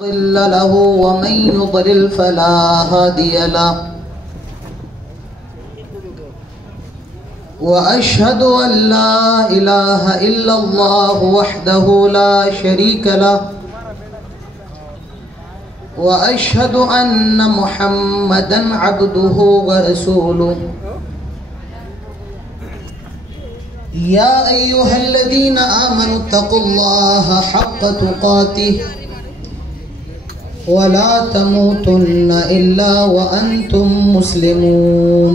مضل له ومن يضلل فلا هادي له وأشهد أن لا إله إلا الله وحده لا شريك له وأشهد أن محمدا عبده ورسوله يا أيها الذين آمنوا اتقوا الله حق تقاته ولا تموتن إلا وأنتم مسلمون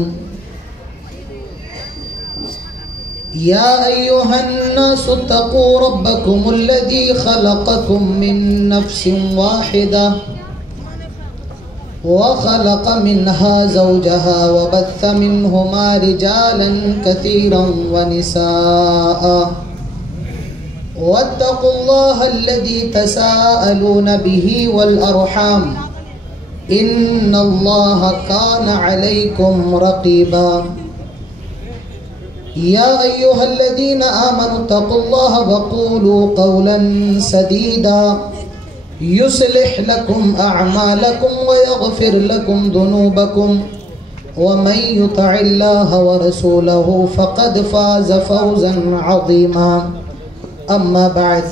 يا أيها الناس اتقوا ربكم الذي خلقكم من نفس واحدة وخلق منها زوجها وبث منهما رجالا كثيرا ونساء واتقوا الله الذي تساءلون به والأرحام إن الله كان عليكم رقيبا يا أيها الذين آمنوا اتقوا الله وقولوا قولا سديدا يصلح لكم أعمالكم ويغفر لكم ذنوبكم ومن يطع الله ورسوله فقد فاز فوزا عظيما أما بعد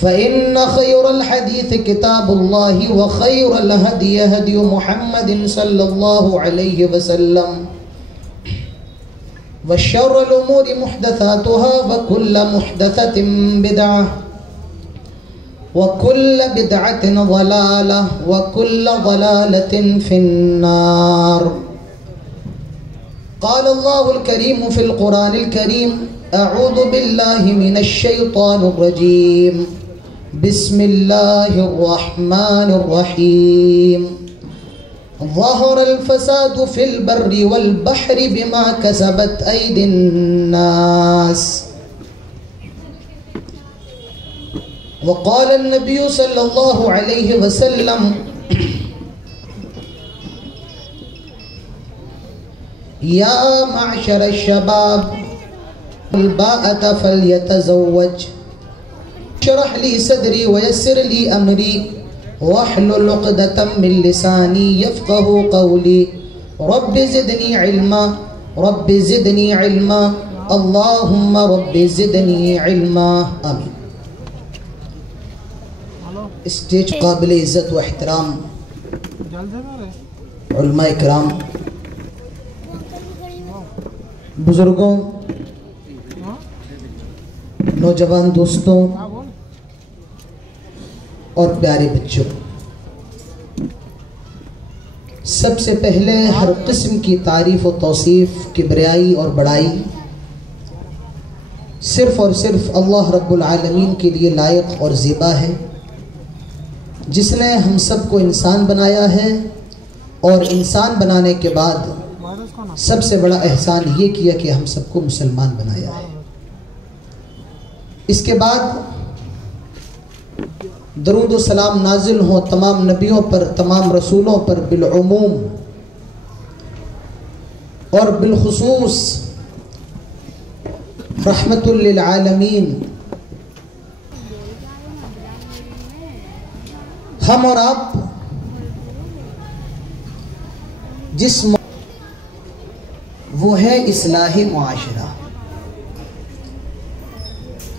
فإن خير الحديث كتاب الله وخير الهدي هدي محمد صلى الله عليه وسلم وشر الأمور محدثاتها وكل محدثة بدعة وكل بدعة ضلالة وكل ضلالة في النار. قال الله الكريم في القرآن الكريم: أعوذ بالله من الشيطان الرجيم. بسم الله الرحمن الرحيم. ظهر الفساد في البر والبحر بما كسبت أيدي الناس. وقال النبي صلى الله عليه وسلم: يا معشر الشباب الباءة فليتزوج اشرح لي صدري ويسر لي أمري واحلل عقدة من لساني يفقه قولي رب زدني علما رب زدني علما اللهم رب زدني علما آمين. اسٹیج قابل عزت و احترام علماء کرام، بزرگوں، نوجوان دوستوں اور پیارے بچوں، سب سے پہلے ہر قسم کی تعریف و توصیف، کبریائی اور بڑائی صرف اور صرف اللہ رب العالمین کے لیے لائق اور زیبا ہے، جس نے ہم سب کو انسان بنایا ہے اور انسان بنانے کے بعد سب سے بڑا احسان یہ کیا کہ ہم سب کو مسلمان بنایا ہے۔ اس کے بعد درود و سلام نازل ہوں تمام نبیوں پر، تمام رسولوں پر بالعموم، اور بالخصوص رحمت للعالمین ہم اور آپ جس وہ ہے اصلاح معاشرہ۔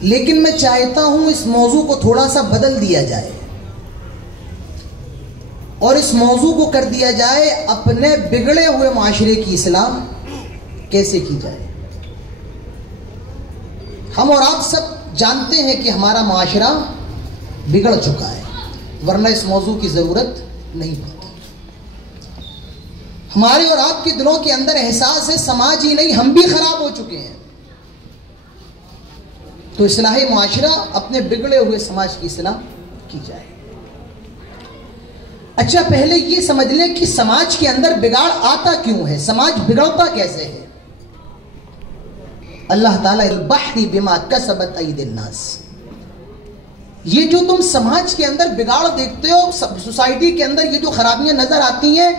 لیکن میں چاہتا ہوں اس موضوع کو تھوڑا سا بدل دیا جائے اور اس موضوع کو کر دیا جائے اپنے بگڑے ہوئے معاشرے کی اصلاح کیسے کی جائے۔ ہم اور آپ سب جانتے ہیں کہ ہمارا معاشرہ بگڑ چکا ہے، ورنہ اس موضوع کی ضرورت نہیں پڑتی۔ ہمارے اور آپ کے دلوں کے اندر احساس ہے سماج ہی نہیں، ہم بھی خراب ہو چکے ہیں، تو اصلاح معاشرہ، اپنے بگڑے ہوئے سماج کی اصلاح کی جائے۔ اچھا، پہلے یہ سمجھ لیں کہ سماج کے اندر بگاڑ آتا کیوں ہے، سماج بگڑتا کیسے ہے۔ اللہ تعالیٰ البحر بما کسبت ایدی الناس، یہ جو تم سماج کے اندر بگاڑ دیکھتے ہو، سوسائٹی کے اندر یہ جو خرابیاں نظر آتی ہیں،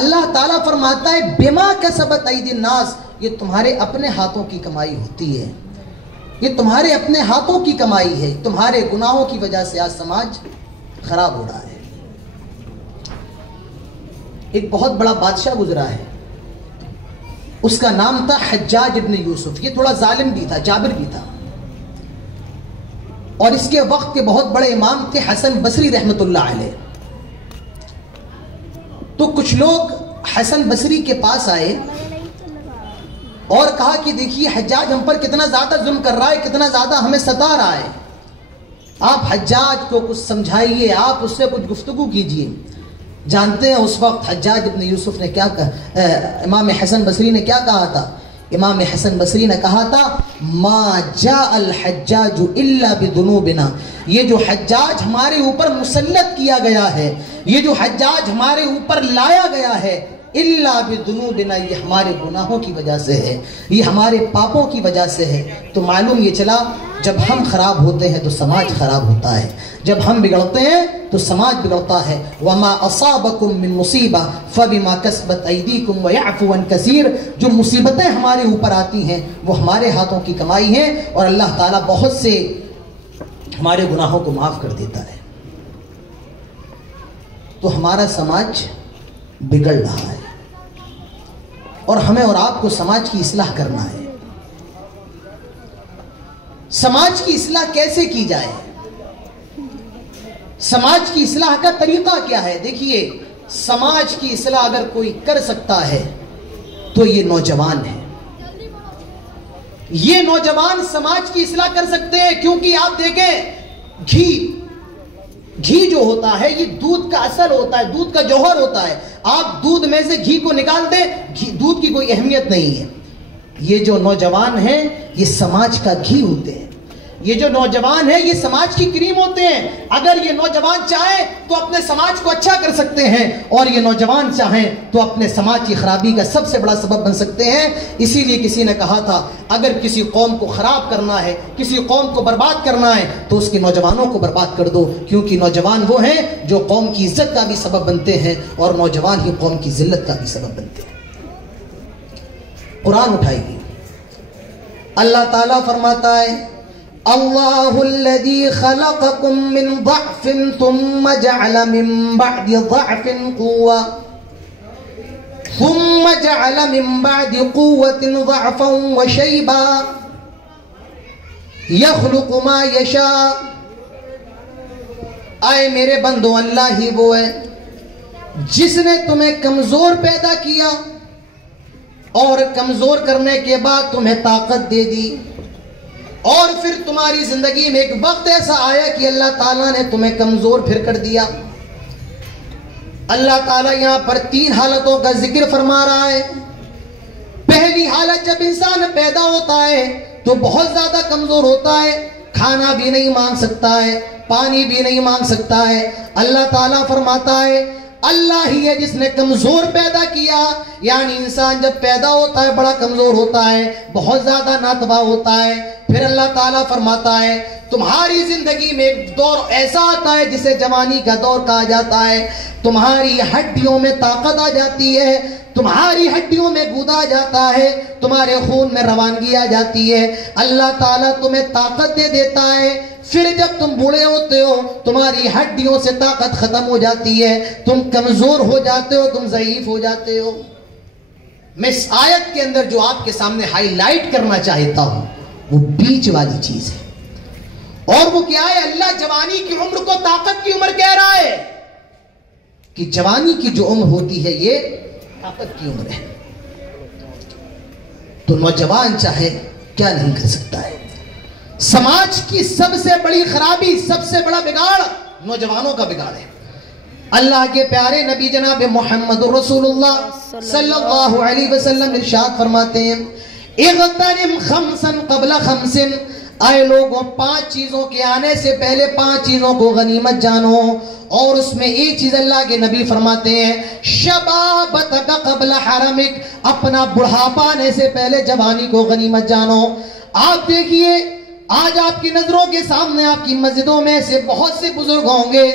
اللہ تعالیٰ فرماتا ہے بما کسبت ایدی الناس، یہ تمہارے اپنے ہاتھوں کی کمائی ہوتی ہے، یہ تمہارے اپنے ہاتھوں کی کمائی ہے، تمہارے گناہوں کی وجہ سے آج سماج خراب ہو رہا ہے. ایک بہت بڑا بادشاہ گزرا ہے, اس کا نام تھا حجاج ابن یوسف. یہ تھوڑا ظالم بھی تھا, جابر بھی تھا, اور اس کے وقت کے بہت بڑے امام تھے حسن بصری رحمت اللہ علیہ. تو کچھ لوگ حسن بصری کے پاس آئے اور کہا کہ دیکھیے حجاج ہم پر کتنا زیادہ ظلم کر رہا ہے, کتنا زیادہ ہمیں ستا رہا ہے, آپ حجاج کو کچھ سمجھائیے, آپ اس سے کچھ گفتگو کیجیے. جانتے ہیں اس وقت حجاج ابن یوسف نے کیا کہا, امام حسن بصری نے کیا کہا تھا؟ امام حسن بصری نے کہا تھا ما جاء الحجاج الا بذنوبنا. یہ جو حجاج ہمارے اوپر مسلط کیا گیا ہے, یہ جو حجاج ہمارے اوپر لایا گیا ہے, الا بذنوبنا, یہ ہمارے گناہوں کی وجہ سے ہے, یہ ہمارے پاپوں کی وجہ سے ہے. تو معلوم یہ چلا جب ہم خراب ہوتے ہیں تو سماج خراب ہوتا ہے, جب ہم بگڑتے ہیں تو سماج بگڑتا ہے. وما اصابکم من مصیبہ فبما کسبت ایدیکم ویعفو عن کثیر. جو مصیبتیں ہمارے اوپر آتی ہیں وہ ہمارے ہاتھوں کی کمائی ہیں, اور اللہ تعالیٰ بہت سے ہمارے گناہوں کو معاف کر دیتا ہے. تو ہمارا سماج بگڑ رہا ہے, اور ہمیں اور آپ کو سماج کی اصلاح کرنا ہے. سماج کی اصلاح کیسے کی جائے؟ سماج کی اصلاح کا طریقہ کیا ہے؟ دیکھیے, سماج کی اصلاح اگر کوئی کر سکتا ہے تو یہ نوجوان ہے. یہ نوجوان سماج کی اصلاح کر سکتے ہیں, کیونکہ آپ دیکھیں گھی جو ہوتا ہے یہ دودھ کا اصل ہوتا ہے, دودھ کا جوہر ہوتا ہے. آپ دودھ میں سے گھی کو نکال دیں, دودھ کی کوئی اہمیت نہیں ہے. یہ جو نوجوان ہیں یہ سماج کا گھی ہوتے ہیں, یہ جو نوجوان ہیں یہ سماج کی کریم ہوتے ہیں. اگر یہ نوجوان چاہیں تو اپنے سماج کو اچھا کر سکتے ہیں, اور یہ نوجوان چاہیں تو اپنے سماج کی خرابی کا سب سے بڑا سبب بن سکتے ہیں. اسی لیے کسی نے کہا تھا اگر کسی قوم کو خراب کرنا ہے, کسی قوم کو برباد کرنا ہے تو اس کے نوجوانوں کو برباد کر دو, کیونکہ نوجوان وہ ہیں جو قوم کی عزت کا بھی سبب بنتے ہیں, اور نوجوان ہی قوم کی ذلت کا بھی سبب بنتے ہیں. قرآن اٹھائیے, اللہ تعالیٰ فرماتا ہے اللہ الذی خلقکم من ضعف ثم جعل من بعد ضعف قوة ثم جعل من بعد قوة ضعفا وشیبا یخلق ما یشاء. آئے میرے بندو, اللہ ہی وہ ہے جس نے تمہیں کمزور پیدا کیا اور کمزور کرنے کے بعد تمہیں طاقت دے دی, اور پھر تمہاری زندگی میں ایک وقت ایسا آیا کہ اللہ تعالیٰ نے تمہیں کمزور پھر کر دیا. اللہ تعالیٰ یہاں پر 3 حالتوں کا ذکر فرما رہا ہے. پہلی حالت جب انسان پیدا ہوتا ہے تو بہت زیادہ کمزور ہوتا ہے, کھانا بھی نہیں مانگ سکتا ہے, پانی بھی نہیں مانگ سکتا ہے. اللہ تعالیٰ فرماتا ہے اللہ ہی ہے جس نے کمزور پیدا کیا. یعنی انسان جب پیدا ہوتا ہے بڑا کمزور ہوتا ہے, بہت زیادہ ناتواں ہوتا ہے. پھر اللہ تعالیٰ فرماتا ہے تمہاری زندگی میں ایک دور ایسا آتا ہے جسے جوانی کا دور کہا جاتا ہے. تمہاری ہڈیوں میں طاقت آ جاتی ہے, تمہاری ہڈیوں میں گود آ جاتا ہے, تمہارے خون میں روانگی آ جاتی ہے. اللہ تعالیٰ تمہیں طاقت دے دیتا ہے. پھر جب تم بوڑھے ہوتے ہو تمہاری ہڈیوں سے طاقت ختم ہو جاتی ہے, تم کمزور ہو جاتے ہو, تم ضعیف ہو جاتے ہو. میں اس آیت کے اندر جو آپ کے سامنے ہائی لائٹ کرنا چاہتا ہوں وہ بیچ والی چیز ہے. اور وہ کیا ہے؟ اللہ جوانی کی عمر کو طاقت کی عمر کہہ رہا ہے کہ جوانی کی جو عمر ہوتی ہے یہ طاقت کی عمر ہے. تو نوجوان چاہے کیا نہیں کر سکتا ہے. سماج کی سب سے بڑی خرابی, سب سے بڑا بگاڑ نوجوانوں کا بگاڑ ہے. اللہ کے پیارے نبی جناب محمد رسول اللہ صلی اللہ علیہ وسلم ارشاد فرماتے ہیں اغتنم خمسا قبل خمس. اے لوگوں 5 چیزوں کے آنے سے پہلے 5 چیزوں کو غنیمت جانو. اور اس میں ایک چیز اللہ کے نبی فرماتے ہیں شبابتک قبل حرمک, اپنا بڑھاپا آنے سے پہلے جوانی کو غنیمت جانو. آپ دیکھیے آج آپ کی نظروں کے سامنے آپ کی مسجدوں میں سے بہت سے بزرگ ہوں گے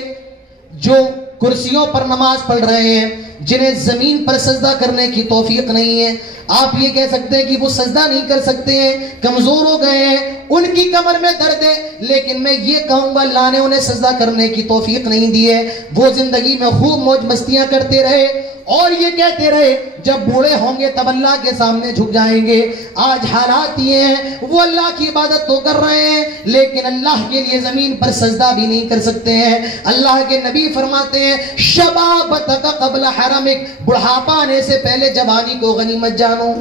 جو کرسیوں پر نماز پڑھ رہے ہیں, جنہیں زمین پر سجدہ کرنے کی توفیق نہیں ہے. آپ یہ کہہ سکتے ہیں کہ وہ سجدہ نہیں کر سکتے ہیں, کمزور ہو گئے ہیں, ان کی کمر میں درد ہے, لیکن میں یہ کہوں گا اللہ نے انہیں سجدہ کرنے کی توفیق نہیں دی ہے. وہ زندگی میں خوب موج مستیاں کرتے رہے اور یہ کہتے رہے جب بوڑھے ہوں گے تب اللہ کے سامنے جھک جائیں گے. آج حالات یہ ہیں, وہ اللہ کی عبادت تو کر رہے ہیں لیکن اللہ کے لیے زمین پر سجدہ بھی نہیں کر سکتے ہیں. اللہ کے نبی فرماتے ہیں شبابتک قبل حرمک, بڑھاپا آنے سے پہلے جوانی کو غنیمت جانو.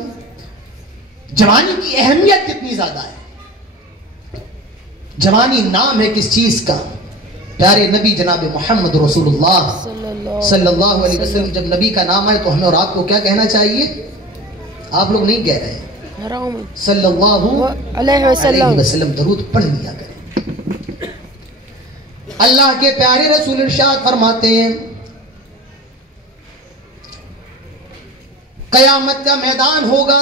جوانی کی اہمیت کتنی زیادہ ہے. جوانی نام ہے کس چیز کا؟ پیارے نبی جناب محمد رسول اللہ صلی اللہ علیہ وسلم. جب نبی کا نام آئے تو ہمیں اور آپ کو کیا کہنا چاہیے؟ آپ لوگ نہیں کہہ رہے ہیں صلی اللہ علیہ وسلم. درود پڑھ لیا کریں. اللہ کے پیارے رسول ارشاد فرماتے ہیں قیامت کا میدان ہوگا,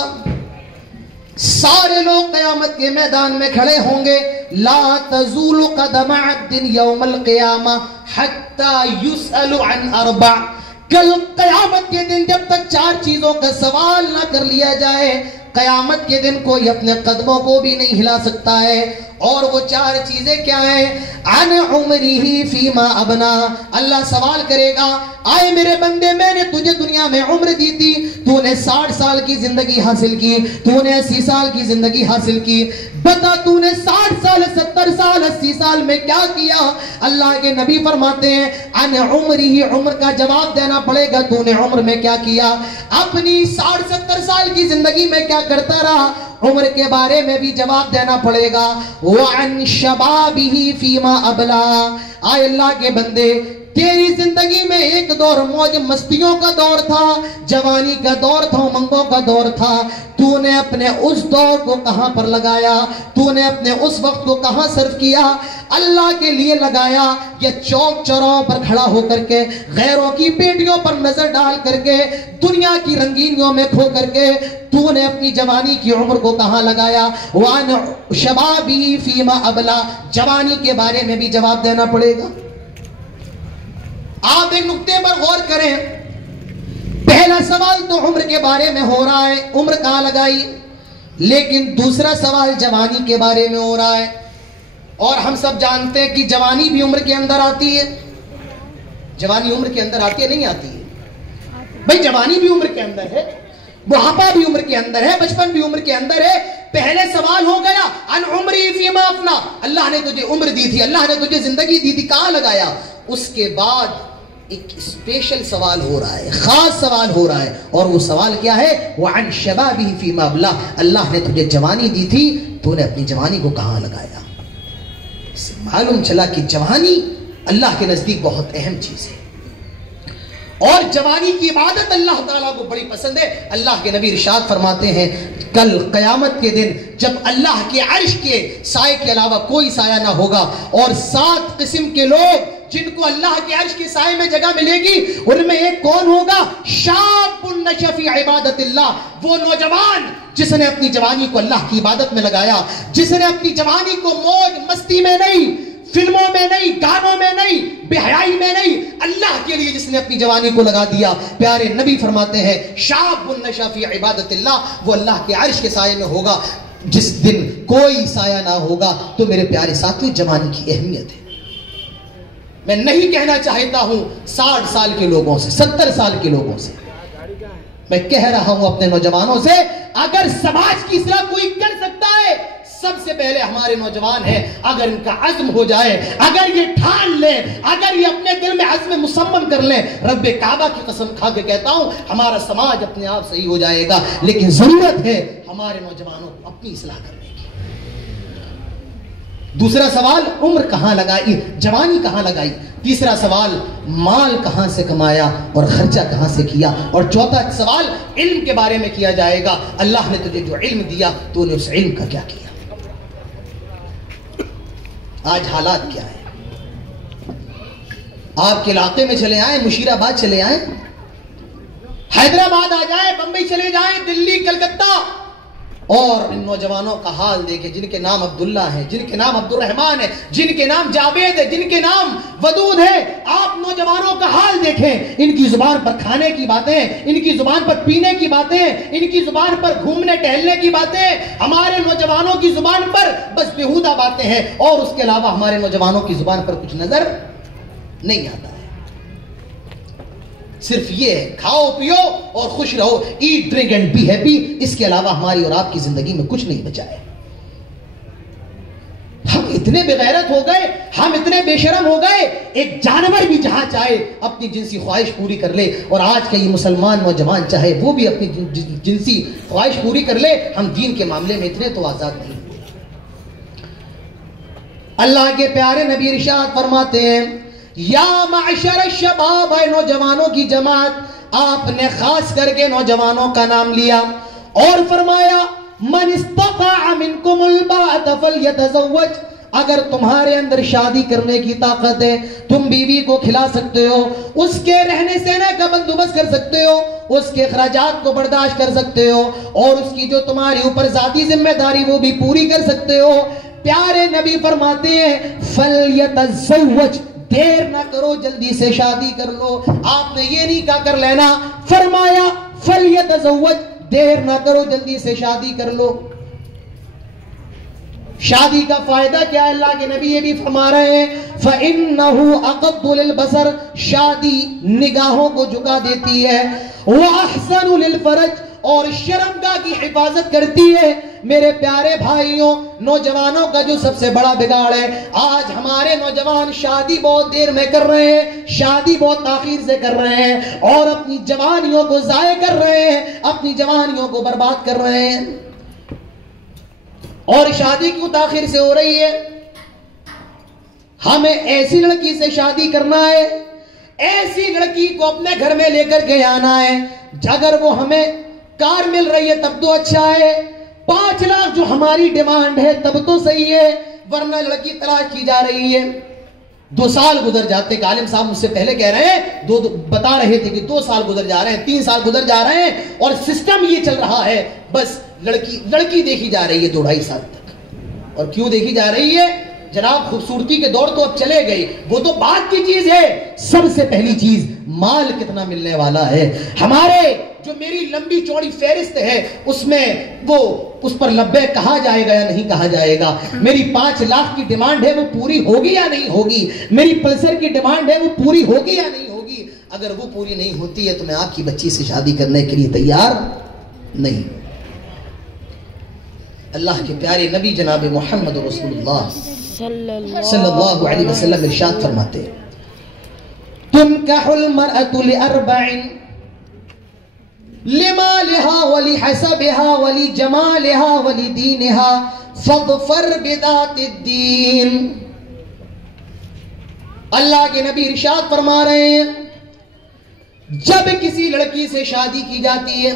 سارے لوگ قیامت کے میدان میں کھڑے ہوں گے. لا تزول قدم عبد یوم القیامہ حتی یسأل عن اربع. کل قیامت کے دن جب تک 4 چیزوں کا سوال نہ کر لیا جائے, قیامت کے دن کوئی اپنے قدموں کو بھی نہیں ہلا سکتا ہے. اور وہ 4 چیزیں کیا ہیں؟ عن عمرہ فیما ابنا. اللہ سوال کرے گا آئے میرے بندے, میں نے تجھے دنیا میں عمر دی تھی, تو نے 60 سال کی زندگی حاصل کی, تو نے 80 سال کی زندگی حاصل کی, بتا تو نے 60 سال 70 سال 80 سال میں کیا کیا؟ اللہ کے نبی فرماتے ہیں عن عمرہ, عمر کا جواب دینا پڑے گا. تو نے عمر میں کیا کیا؟ اپنی 60 70 سال کی زندگی میں کیا کرتا رہا, عمر کے بارے میں بھی جواب دینا پڑے گا. وَعَنْ شَبَابِهِ فِيمَا أَبْلَا. آئے اللہ کے بندے, تیری زندگی میں ایک دور موج مستیوں کا دور تھا, جوانی کا دور تھا, امنگوں کا دور تھا. تو نے اپنے اس دور کو کہاں پر لگایا؟ تو نے اپنے اس وقت کو کہاں صرف کیا؟ اللہ کے لیے لگایا یا چوک چوراہوں پر کھڑا ہو کر کے, غیروں کی بیٹیوں پر نظر ڈال کر کے, دنیا کی رنگینیوں میں کھو کر کے تو نے اپنی جوانی کی عمر کو کہاں لگایا؟ وَعَنْ شَبَابِهِ فِيمَا أَبْلَا. جوانی کے بارے میں بھی جواب دینا پڑے گا. آپ ایک نقطے پر غور کریں, پہلا سوال تو عمر کے بارے میں ہو رہا ہے, عمر کہاں لگائی, لیکن دوسرا سوال جوانی کے بارے میں ہو رہا ہے. اور ہم سب جانتے ہیں کہ جوانی بھی عمر کے اندر آتی ہے. جوانی عمر کے اندر آتی ہے نہیں آتی ہے بھائی؟ جوانی بھی عمر کے اندر ہے, بڑھاپا بھی عمر کے اندر ہے, بچپن بھی عمر کے اندر ہے. پہلے سوال ہو گیا ان عمری فیما افنا, اللہ نے تجھے عمر دی تھی, اللہ نے تجھے زندگی دی تھی, کہاں لگایا؟ اس کے بعد ایک اسپیشل سوال ہو رہا ہے, خاص سوال ہو رہا ہے, اور وہ سوال کیا ہے؟ وعن شبابہ فیما ابلا. اللہ نے تجھے جوانی دی تھی, تو نے اپنی جوانی کو کہاں لگایا؟ اس سے معلوم چلا کہ جوانی اللہ کے نزدیک بہت اہم چیز ہے, اور جوانی کی عبادت اللہ تعالیٰ کو بڑی پسند ہے. اللہ کے نبی ارشاد فرماتے ہیں کل قیامت کے دن جب اللہ کے عرش کے سائے کے علاوہ کوئی سایہ نہ ہوگا, اور 7 قسم کے لوگ جن کو اللہ کے عرش کے سائے میں جگہ ملے گی, ان میں ایک کون ہوگا؟ شاب نشأ فی عبادت اللہ. وہ نوجوان جس نے اپنی جوانی کو اللہ کی عبادت میں لگایا, جس نے اپنی جوانی کو موج مستی میں نہیں, فلموں میں نہیں, گانوں میں نہیں, بے حیائی میں نہیں, اللہ کے لیے جس نے اپنی جوانی کو لگا دیا. پیارے نبی فرماتے ہیں شاب نشأ فی عبادت اللہ, وہ اللہ کے عرش کے سائے میں ہوگا جس دن کوئی سایہ نہ ہوگا. تو میرے پیارے ساتھیوں, جوانی کی اہمیت ہے. میں نہیں کہنا چاہتا ہوں 60 سال کے لوگوں سے, 70 سال کے لوگوں سے, میں کہہ رہا ہوں اپنے نوجوانوں سے, اگر سماج کی اصلاح کوئی کر سکتا ہے, سب سے پہلے ہمارے نوجوان ہیں. اگر ان کا عزم ہو جائے, اگر یہ ٹھان لیں, اگر یہ اپنے دل میں عزم مصمم کر لیں, رب کعبہ کی قسم کھا کے کہتا ہوں ہمارا سماج اپنے آپ صحیح ہو جائے گا. لیکن ضرورت ہے ہمارے نوجوانوں کو اپنی اصلاح کرنے کی. دوسرا سوال عمر کہاں لگائی, جوانی کہاں لگائی. تیسرا سوال مال کہاں سے کمایا اور خرچہ کہاں سے کیا. اور چوتھا سوال علم کے بارے میں کیا جائے گا. اللہ نے تجھے جو علم دیا تو نے اس علم کا کیا کیا. آج حالات کیا ہے؟ آپ کے علاقے میں چلے آئیں, مشیر آباد چلے آئیں, حیدرآباد آ جائیں, بمبئی چلے جائیں, دلی, کلکتہ, اور ان نوجوانوں کا حال دیکھیں جن کے نام عبداللہ ہیں, جن کے نام عبدالرحمن ہے, جن کے نام جاوید ہے, جن کے نام ودود ہے. آپ نوجوانوں کا حال دیکھیں. دیکھیں ان کی زبان پر کھانے کی باتیں، ان کی زبان پر پینے کی باتیں، ان کی زبان پر گھومنے ٹہلنے کی باتیں، ہمارے نوجوانوں کی زبان پر بس بیہودہ باتیں ہیں، اور اس کے علاوہ ہمارے نوجوانوں کی زبان پر کچھ نظر نہیں آتا ہے۔ صرف یہ ہے کھاؤ پیو اور خوش رہو، eat drink and be happy, اس کے علاوہ ہماری اور آپ کی زندگی میں کچھ نہیں بچا ہے۔ ہم اتنے بے غیرت ہو گئے، ہم اتنے بے شرم ہو گئے، ایک جانور بھی جہاں چاہے اپنی جنسی خواہش پوری کر لے، اور آج کا یہ مسلمان نوجوان چاہے وہ بھی اپنی جنسی خواہش پوری کر لے۔ ہم دین کے معاملے میں اتنے تو آزاد نہیں۔ اللہ کے پیارے نبی ارشاد فرماتے ہیں یا معشر الشباب، اے نوجوانوں کی جماعت، آپ نے خاص کر کے نوجوانوں کا نام لیا اور فرمایا من استطاع منکم الباءۃ فلیتزوج، اگر تمہارے اندر شادی کرنے کی طاقت ہے، تم بیوی کو کھلا سکتے ہو، اس کے رہنے سہنے کا بندوبست کر سکتے ہو، اس کے اخراجات کو برداشت کر سکتے ہو، اور اس کی جو تمہاری اوپر ذاتی ذمہ داری وہ بھی پوری کر سکتے ہو، پیارے نبی فرماتے ہیں فلیتزوج، دیر نہ کرو جلدی سے شادی کر لو۔ آپ نے یہ نہیں کہا کر لینا، فرمایا فلیتزوج، دیر نہ کرو جلدی سے شادی کر لو۔ شادی کا فائدہ کیا ہے؟ اللہ کے نبی یہ بھی فرما رہے ہیں فَإِنَّهُ أَقَدُّ لِلْبَصَرِ، شادی نگاہوں کو جھکا دیتی ہے، وَأَحْسَنُ لِلْفَرَجِ، اور شرمگاہ کی حفاظت کرتی ہے۔ میرے پیارے بھائیوں، نوجوانوں کا جو سب سے بڑا بگاڑ ہے، آج ہمارے نوجوان شادی بہت دیر میں کر رہے ہیں، شادی بہت تاخیر سے کر رہے ہیں، اور اپنی جوانیوں کو ضائع کر رہے ہیں، اپنی جوانیوں کو برباد کر رہے ہیں۔ اور شادی کیوں تاخیر سے ہو رہی ہے؟ ہمیں ایسی لڑکی سے شادی کرنا ہے، ایسی لڑکی کو اپنے گھر میں لے کر کے آنا ہے، اگر وہ ہمیں کار مل رہی ہے تب تو اچھا ہے، 5 لاکھ جو ہماری ڈیمانڈ ہے تب تو صحیح ہے، ورنہ لڑکی تلاش کی جا رہی ہے۔ 2 سال گزر جاتے، کہ عالم صاحب مجھ سے پہلے کہہ رہے ہیں، بتا رہے تھے کہ 2 سال گزر جا رہے ہیں، 3 سال گزر جا رہے ہیں، اور سسٹم یہ چل رہا ہے بس لڑکی دیکھی جا رہی ہے 2-2.5 سال تک۔ اور کیوں دیکھی جا رہی ہے؟ جناب خوبصورتی کے دور تو اب چلے گئے، وہ تو بات کی چیز ہے، سب سے پہلی چیز مال کتنا ملنے والا ہے۔ ہمارے جو میری لمبی چوڑی فہرست ہے اس میں وہ اس پر لبیک کہا جائے گا یا نہیں کہا جائے گا، میری 5 لاکھ کی ڈیمانڈ ہے وہ پوری ہوگی یا نہیں ہوگی، میری پلسر کی ڈیمانڈ ہے وہ پوری ہوگی یا نہیں ہوگی۔ اگر وہ پوری نہیں ہوتی ہے تو میں آپ کی بچی سے شادی کرنے کے لیے تیار نہیں۔ اللہ کے پیارے نبی جناب محمد رسول اللہ صلی اللہ علیہ وسلم ارشاد فرماتے ہیں تنکح المرأة لأربع، لمالها ولحسبها ولجمالها ولدينها فاظفر بذات الدین۔ اللہ کے نبی ارشاد فرما رہے ہیں جب کسی لڑکی سے شادی کی جاتی ہے،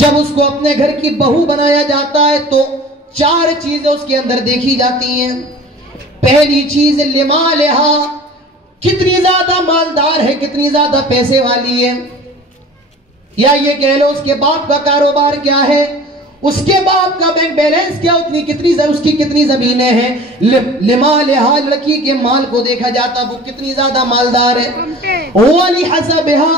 جب اس کو اپنے گھر کی بہو بنایا جاتا ہے تو 4 چیزیں اس کے اندر دیکھی جاتی ہیں۔ پہلی چیز لمالہا، کتنی زیادہ مالدار ہے، کتنی زیادہ پیسے والی ہے، یا یہ کہہ لو اس کے باپ کا کاروبار کیا ہے، اس کے باپ کا بینک بیلنس کیا، اس کی کتنی زمینیں ہیں۔ لمالہا، لڑکی کے مال کو دیکھا جاتا وہ کتنی زیادہ مالدار ہے۔ وَلِحَسَبِهَا،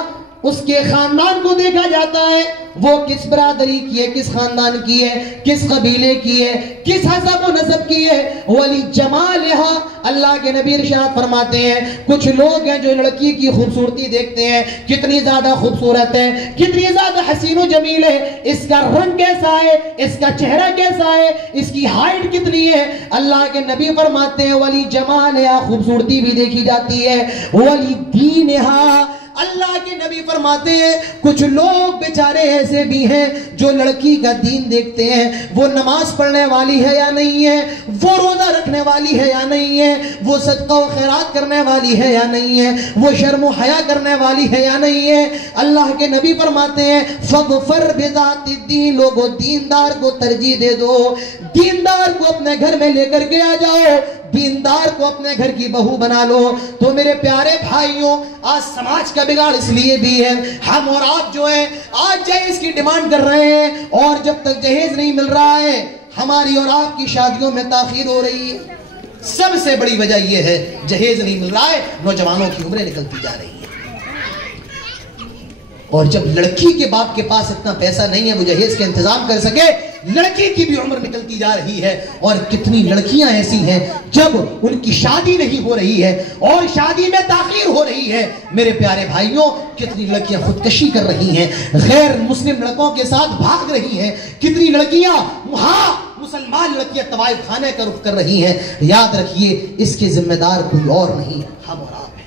اس کے خاندان کو دیکھا جاتا ہے وہ کس برادری کی ہے، کس خاندان کی ہے، کس قبیلے کی ہے، کس حسب و نسب کی ہے۔ ولی جمالہا، اللہ کے نبی ارشاد فرماتے ہیں کچھ لوگ ہیں جو لڑکی کی خوبصورتی دیکھتے ہیں، کتنی زیادہ خوبصورت ہے، کتنی زیادہ حسین و جمیل ہے، اس کا رنگ کیسا ہے، اس کا چہرہ کیسا ہے، اس کی ہائٹ کتنی ہے۔ اللہ کے نبی فرماتے ہیں ولی جمالہا، خوبصورتی بھی دیکھی جاتی ہے، ولی دینہا، اللہ کے نبی فرماتے ہیں کچھ لوگ بیچارے ایسے بھی ہیں جو لڑکی کا دین دیکھتے ہیں، وہ نماز پڑھنے والی ہے یا نہیں ہے، وہ روزہ رکھنے والی ہے یا نہیں ہے، وہ صدقہ و خیرات کرنے والی ہے یا نہیں ہے، وہ شرم و حیا کرنے والی ہے یا نہیں ہے۔ اللہ کے نبی فرماتے ہیں فَاظْفَرْ بِذَاتِ الدِّینِ، لوگوں دیندار کو ترجیح دے دو، دیندار کو اپنے گھر میں لے کر کے آ جاؤ، دیندار کو اپنے گھر کی بہو بنا لو۔ تو میرے پیارے بھائیوں، آج سماج کا بگاڑ اس لیے بھی ہے، ہم اور آپ جو ہیں آج جہیز کی ڈیمانڈ کر رہے ہیں، اور جب تک جہیز نہیں مل رہا ہے ہماری اور آپ کی شادیوں میں تاخیر ہو رہی ہے۔ سب سے بڑی وجہ یہ ہے جہیز نہیں مل رہا ہے، نوجوانوں کی عمریں نکلتی جا رہی ہیں۔ اور جب لڑکی کے باپ کے پاس اتنا پیسہ نہیں ہے وہ جہیز کا انتظام کر سکے، لڑکی کی بھی عمر نکلتی جا رہی ہے، اور کتنی لڑکیاں ایسی ہیں جب ان کی شادی نہیں ہو رہی ہے اور شادی میں تاخیر ہو رہی ہے، میرے پیارے بھائیوں کتنی لڑکیاں خودکشی کر رہی ہیں، غیر مسلم لڑکوں کے ساتھ بھاگ رہی ہیں، کتنی لڑکیاں مسلمان لڑکیاں طوائف خانے کا رخ کر رہی ہیں۔ یاد رکھیے اس کے ذمہ دار کوئی اور نہیں، ہم اور آپ ہیں۔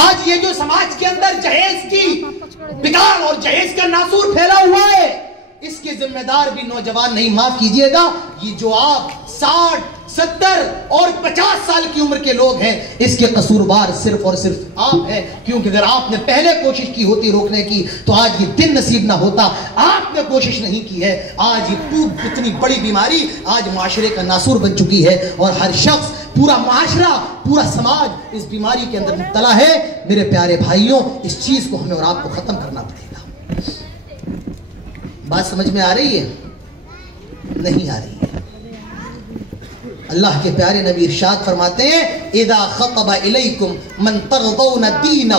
آج یہ جو سماج کے اندر جہیز کی بگاڑ اور جہیز کا ناسور پھیلا ہوا ہے، اس کے ذمہ دار بھی نوجوان نہیں، معاف کیجئے گا، یہ جو آپ 60 70 اور 50 سال کی عمر کے لوگ ہیں، اس کے قصوروار صرف اور صرف آپ ہیں، کیونکہ اگر آپ نے پہلے کوشش کی ہوتی روکنے کی تو آج یہ دن نصیب نہ ہوتا۔ آپ نے کوشش نہیں کی ہے، آج یہ اتنی بڑی بیماری آج معاشرے کا ناسور بن چکی ہے، اور ہر شخص، پورا معاشرہ، پورا سماج اس بیماری کے اندر مبتلا ہے۔ میرے پیارے بھائیوں اس چیز کو ہمیں اور آپ کو ختم کرنا پڑے گا۔ بات سمجھ میں آ رہی ہے؟ نہیں آ رہی ہے۔ اللہ کے پیارے نبی ارشاد فرماتے ہیں اذا خطب الیکم من ترضون دینہ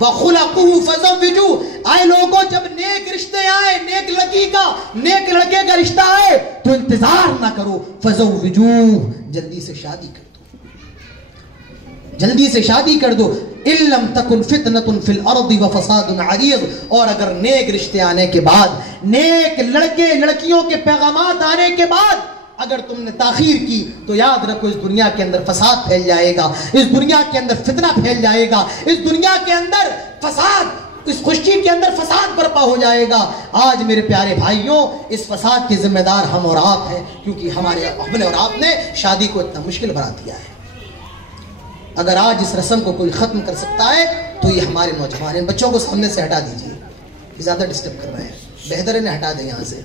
وخلقہ فزوجوہ، آئے لوگوں جب نیک رشتے آئے، نیک لڑکی کا، نیک لڑکے کا رشتہ آئے تو انتظار نہ کرو، فزوجوہ، جلدی سے شادی کر دو، جلدی سے شادی کر دو۔ ان لم تکن فتنۃ فی الارض وفساد عریض، اور اگر نیک رشتے آنے کے بعد، نیک لڑکے لڑکیوں کے پیغامات آنے کے بعد اگر تم نے تاخیر کی تو یاد رکھو اس دنیا کے اندر فساد پھیل جائے گا، اس دنیا کے اندر فتنہ پھیل جائے گا، اس دنیا کے اندر فساد، اس خشکی کے اندر فساد برپا ہو جائے گا۔ آج میرے پیارے بھائیوں اس فساد کے ذمہ دار ہم اور آپ ہیں، کیونکہ ہم نے اور آپ نے شادی کو اتنا مشکل بنا دیا ہے۔ اگر آج اس رسم کو کوئی ختم کر سکتا ہے تو یہ ہمارے نوجوان ہیں۔ بچوں کو سامنے سے ہٹا دیجئے، یہ زیادہ ڈسٹرب کر رہے ہیں، بہتر انہیں ہٹا دیں یہاں سے۔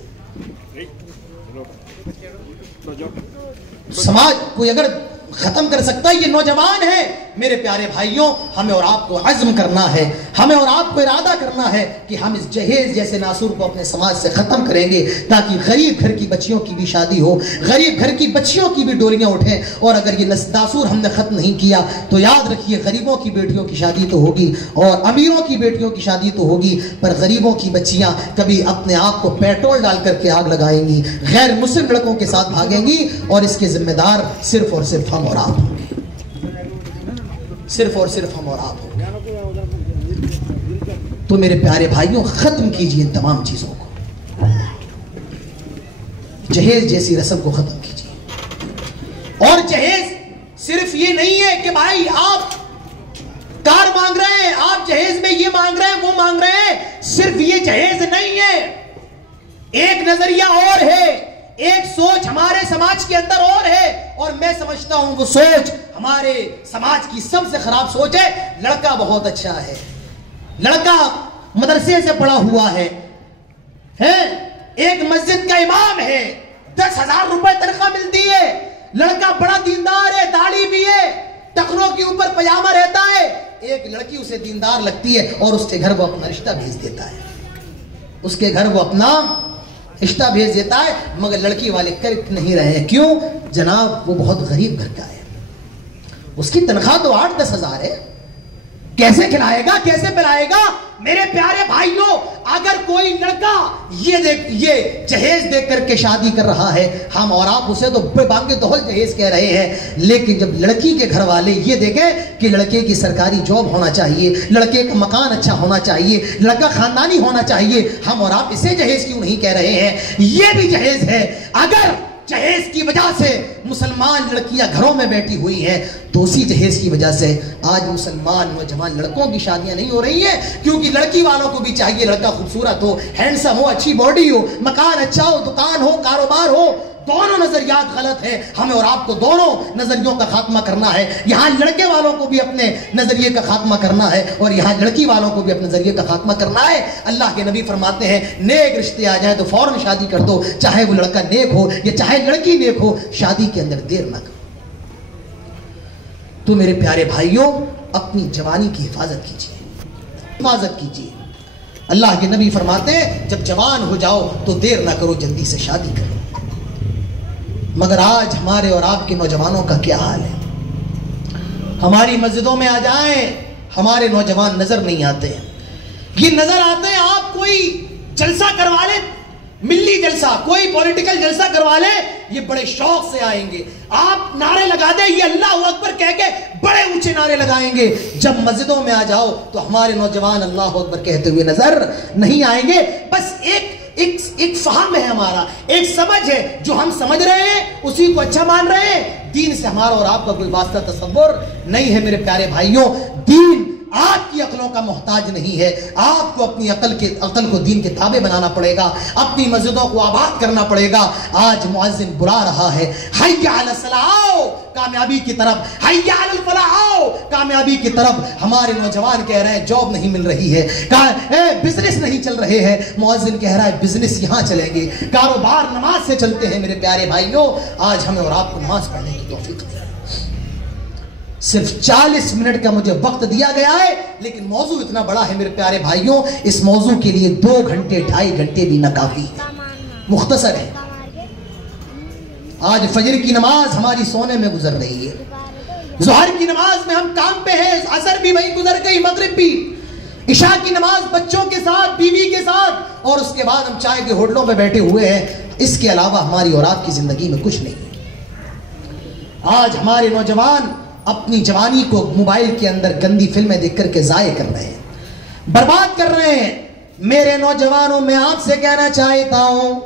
سماج کوئی اگر ختم کر سکتا ہے یہ نوجوان ہے۔ میرے پیارے بھائیوں ہمیں اور آپ کو عزم کرنا ہے، ہمیں اور آپ کو ارادہ کرنا ہے کہ ہم اس جہیز جیسے ناسور کو اپنے سماج سے ختم کریں گے، تاکہ غریب گھر کی بچیوں کی بھی شادی ہو، غریب گھر کی بچیوں کی بھی ڈولیاں اٹھیں۔ اور اگر یہ ناسور ہم نے ختم نہیں کیا تو یاد رکھیے غریبوں کی بیٹیوں کی شادی تو ہوگی اور امیروں کی بیٹیوں کی شادی تو ہوگی، پر غریبوں کی بچیاں کبھی اپنے آپ کو پیٹرول ڈال کر کے آگ لگائیں گی، غیر مسلم لڑکوں کے ساتھ بھاگیں گی، اور اس کے ذمہ دار صرف اور صرف ہم اور آپ ہوں گے، صرف اور صرف ہم اور آپ ہوں گے۔ تو میرے پیارے بھائیوں ختم کیجئے ان تمام چیزوں کو، جہیز جیسی رسم کو ختم کیجئے۔ اور جہیز صرف یہ نہیں ہے کہ بھائی آپ کار مانگ رہے ہیں، آپ جہیز میں یہ مانگ رہے ہیں وہ مانگ رہے ہیں، صرف یہ جہیز نہیں ہے۔ ایک نظریہ اور ہے، ایک سوچ ہمارے سماج کے اندر اور ہے، اور میں سمجھتا ہوں وہ سوچ ہمارے سماج کی سب سے خراب سوچ ہے۔ لڑکا بہت اچھا ہے، لڑکا مدرسے سے پڑھا ہوا ہے، ایک مسجد کا امام ہے، 10,000 روپے تنخواہ ملتی ہے، لڑکا بڑا دیندار ہے، داڑھی بھی ہے، ٹخنوں کے اوپر پجامہ رہتا ہے، ایک لڑکی اسے دیندار لگتی ہے اور اس کے گھر وہ اپنا رشتہ بھیج دیتا ہے، اس کے گھر وہ اپنا رشتہ بھیج دیتا ہے، مگر لڑکی والے کر نہیں رہے ہیں۔ کیوں؟ جناب وہ بہت غریب گھر کا ہے، اس کی تنخواہ تو 8-10 ہزار ہے، کیسے کھلائے گا، کیسے پلائے گا؟ میرے پیارے بھائیوں اگر کوئی لڑکا یہ جہیز دیکھ کر کے شادی کر رہا ہے، ہم اور آپ اسے تو بانگے دہل جہیز کہہ رہے ہیں، لیکن جب لڑکی کے گھر والے یہ دیکھیں کہ لڑکے کی سرکاری جاب ہونا چاہیے، لڑکے کا مکان اچھا ہونا چاہیے، لڑکا خاندانی ہونا چاہیے، ہم اور آپ اسے جہیز کیوں نہیں کہہ رہے ہیں؟ یہ بھی جہیز ہے۔ اگر جہیز کی وجہ سے مسلمان لڑکیاں گھروں میں بیٹھی ہوئی ہیں تو اسی جہیز کی وجہ سے آج مسلمان نوجوان لڑکوں کی شادیاں نہیں ہو رہی ہیں، کیونکہ لڑکی والوں کو بھی چاہیے لڑکا خوبصورت ہو، ہینڈسم ہو، اچھی باڈی ہو، مکان اچھا ہو، دکان ہو، کاروبار ہو۔ دونوں نظریات غلط ہیں، ہمیں اور آپ کو دونوں نظریوں کا خاتمہ کرنا ہے۔ یہاں لڑکے والوں کو بھی اپنے نظریے کا خاتمہ کرنا ہے اور یہاں لڑکی والوں کو بھی اپنے نظریے کا خاتمہ کرنا ہے۔ اللہ کے نبی فرماتے ہیں نیک رشتے آ جائیں تو فوراً شادی کر دو، چاہے وہ لڑکا نیک ہو یا چاہے لڑکی نیک ہو، شادی کے اندر دیر نہ کرو۔ تو میرے پیارے بھائیوں اپنی جوانی کی حفاظت کیجیے، حفاظت کیجیے۔ اللہ کے نبی فرماتے ہیں جب جوان ہو جاؤ تو دیر نہ کرو، جلدی سے شادی کرو۔ مگر آج ہمارے اور آپ کے نوجوانوں کا کیا حال ہے؟ ہماری مسجدوں میں آ جائیں، ہمارے نوجوان نظر نہیں آتے ہیں. یہ نظر آتے ہیں آپ کوئی جلسہ کروا لے, ملی جلسہ, کوئی پولیٹیکل جلسہ کروا لے, یہ بڑے شوق سے آئیں گے. آپ نعرے لگا دیں, یہ اللہ اکبر کہہ کے بڑے اونچے نعرے لگائیں گے. جب مسجدوں میں آ جاؤ تو ہمارے نوجوان اللہ اکبر کہتے ہوئے نظر نہیں آئیں گے. بس ایک فہم ہے ہمارا, ایک سمجھ ہے, جو ہم سمجھ رہے ہیں اسی کو اچھا مان رہے ہیں. دین سے ہمارا اور آپ کا کوئی واسطہ تصور نہیں ہے میرے پیارے بھائیوں. دین آپ کی عقلوں کا محتاج نہیں ہے. آپ کو اپنی عقل کو دین کے تابع بنانا پڑے گا, اپنی مسجدوں کو آباد کرنا پڑے گا. آج مؤذن بلا رہا ہے, حی علی الصلاۃ آؤ کامیابی کی طرف, حی علی الفلاح آؤ کامیابی کی طرف. ہمارے نوجوان کہہ رہے ہیں جاب نہیں مل رہی ہے, بزنس نہیں چل رہے ہیں. مؤذن کہہ رہا ہے بزنس یہاں چلیں گے, کاروبار نماز سے چلتے ہیں. میرے پیارے بھائیوں, آج ہمیں اور آپ کو نماز پڑھنے کی توفیق دے. صرف 40 منٹ کا مجھے وقت دیا گیا ہے, لیکن موضوع اتنا بڑا ہے میرے پیارے بھائیوں, اس موضوع کے لیے 2 گھنٹے 2.5 گھنٹے بھی نہ کافی ہے, مختصر ہے. آج فجر کی نماز ہماری سونے میں گزر رہی ہے, ظہر کی نماز میں ہم کام پہ ہیں, عصر بھی وہی گزر گئی, مغرب بھی, عشاء کی نماز بچوں کے ساتھ, بیوی کے ساتھ, اور اس کے بعد ہم چائے کے ہوٹلوں پہ بیٹھے ہوئے ہیں. اس کے علاوہ ہماری اور آپ کی زندگی میں کچھ نہیں ہے. آج ہمارے نوجوان اپنی جوانی کو موبائل کے اندر گندی فلمیں دیکھ کر کے ضائع کر رہے ہیں, برباد کر رہے ہیں. میرے نوجوانوں, میں آپ سے کہنا چاہتا ہوں,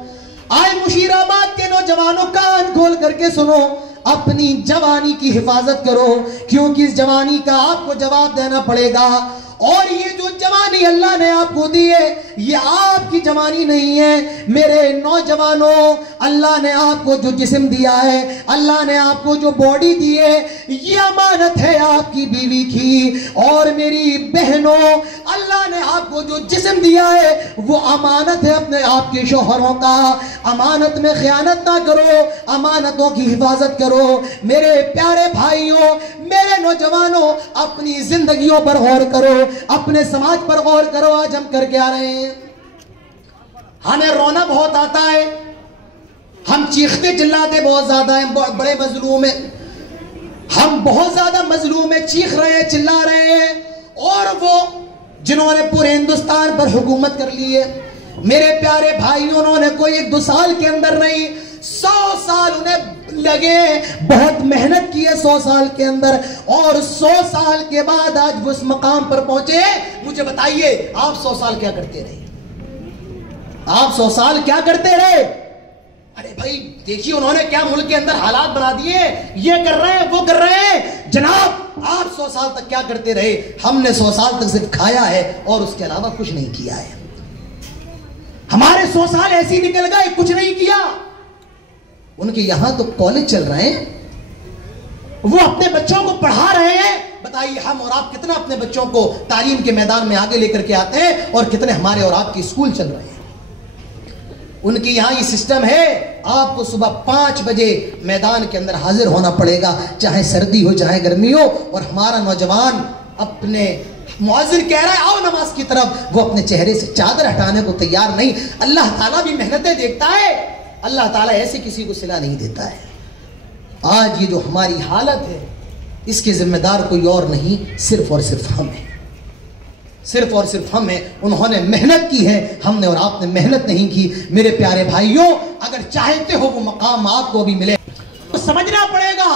آئے مشیر آباد کے نوجوانوں کان کھول کر کے سنو, اپنی جوانی کی حفاظت کرو, کیونکہ اس جوانی کا آپ کو جواب دینا پڑے گا. اور یہ جو جوانی اللہ نے آپ کو دی ہے, یہ آپ کی جوانی نہیں ہے. میرے نوجوانوں, اللہ نے آپ کو جو جسم دیا ہے, اللہ نے آپ کو جو باڈی دی ہے, یہ امانت ہے آپ کی بیوی کی. اور میری بہنوں, اللہ نے آپ کو جو جسم دیا ہے وہ امانت ہے اپنے آپ کے شوہروں کا. امانت میں خیانت نہ کرو, امانتوں کی حفاظت کرو. میرے پیارے بھائیوں, میرے نوجوانوں, اپنی زندگیوں پر غور کرو, اپنے سماج پر غور کرو. آج ہم کر کے آ رہے ہیں, ہمیں رونا بہت آتا ہے, ہم چیختے چلاتے بہت زیادہ ہیں, بڑے مظلوم ہیں, ہم بہت زیادہ مظلوم ہیں, چیخ رہے ہیں, چلا رہے ہیں. اور وہ جنہوں نے پورے ہندوستان پر حکومت کر لی ہے, میرے پیارے بھائیوں, انہوں نے کوئی 1-2 سال کے اندر نہیں, 100 سال انہیں لگے, بہت محنت کی ہے 100 سال کے اندر, اور 100 سال کے بعد آج وہ اس مقام پر پہنچے. مجھے بتائیے, آپ 100 سال کیا کرتے رہے؟ آپ 100 سال کیا کرتے رہے؟ ارے بھائی دیکھیے, انہوں نے کیا ملک کے اندر حالات بنا دیے, یہ کر رہے ہیں, وہ کر رہے ہیں. جناب آپ 100 سال تک کیا کرتے رہے؟ ہم نے 100 سال تک صرف کھایا ہے اور اس کے علاوہ کچھ نہیں کیا ہے. ہمارے 100 سال ایسے ہی نکل گئے, کچھ نہیں کیا. ان کے یہاں تو کالج چل رہے ہیں, وہ اپنے بچوں کو پڑھا رہے ہیں. بتائیے ہم اور آپ کتنا اپنے بچوں کو تعلیم کے میدان میں آگے لے کر کے آتے ہیں, اور کتنے ہمارے اور آپ کے اسکول چل رہے ہیں. ان کے یہاں یہ سسٹم ہے, آپ کو صبح 5 بجے میدان کے اندر حاضر ہونا پڑے گا, چاہے سردی ہو چاہے گرمی ہو. اور ہمارا نوجوان اپنے مؤذن کہہ رہا ہے آؤ نماز کی طرف, وہ اپنے چہرے سے چادر ہٹانے کو تیار نہیں. اللہ تعالیٰ بھی محنتیں دیکھتا ہے, اللہ تعالیٰ ایسے کسی کو صلہ نہیں دیتا ہے. آج یہ جو ہماری حالت ہے, اس کے ذمہ دار کوئی اور نہیں, صرف اور صرف ہم ہیں, صرف اور صرف ہم ہیں. انہوں نے محنت کی ہے, ہم نے اور آپ نے محنت نہیں کی. میرے پیارے بھائیوں, اگر چاہتے ہو وہ مقام آپ کو بھی ملے تو سمجھنا پڑے گا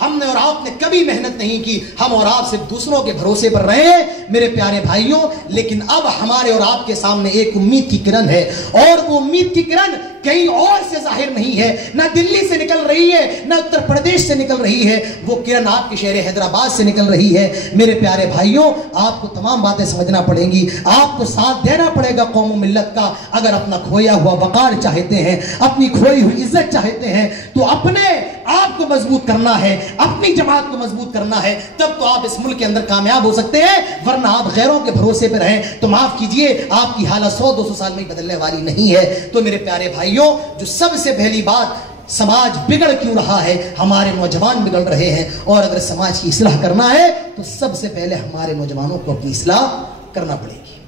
ہم نے اور آپ نے کبھی محنت نہیں کی, ہم اور آپ صرف دوسروں کے بھروسے پر رہے ہیں. میرے پیارے بھائیوں, لیکن اب ہمارے اور آپ کے سامنے ایک امید کی کرن ہے, اور وہ امید کی کرن کہیں اور سے ظاہر نہیں ہے, نہ دلی سے نکل رہی ہے, نہ اتر پردیش سے نکل رہی ہے, وہ کرن آپ کے شہر حیدرآباد سے نکل رہی ہے. میرے پیارے بھائیوں, آپ کو تمام باتیں سمجھنا پڑیں گی, آپ کو ساتھ دینا پڑے گا قوم و ملت کا. اگر اپنا کھویا ہوا وقار چاہتے ہیں, اپنی کھوئی ہوئی عزت چاہتے ہیں, تو اپنے آپ کو مضبوط کرنا ہے, اپنی جماعت کو مضبوط کرنا ہے, تب تو آپ اس ملک کے اندر کامیاب ہو سکتے ہیں. ورنہ آپ غیروں کے بھروسے پہ رہیں تو معاف کیجئے, آپ کی حالت 100-200 سال میں بدلنے والی نہیں ہے. تو میرے پیارے بھائیوں, جو سب سے پہلی بات, سماج بگڑ کیوں رہا ہے؟ ہمارے نوجوان بگڑ رہے ہیں, اور اگر سماج کی اصلاح کرنا ہے تو سب سے پہلے ہمارے نوجوانوں کو اپنی اصلاح کرنا پڑے گی.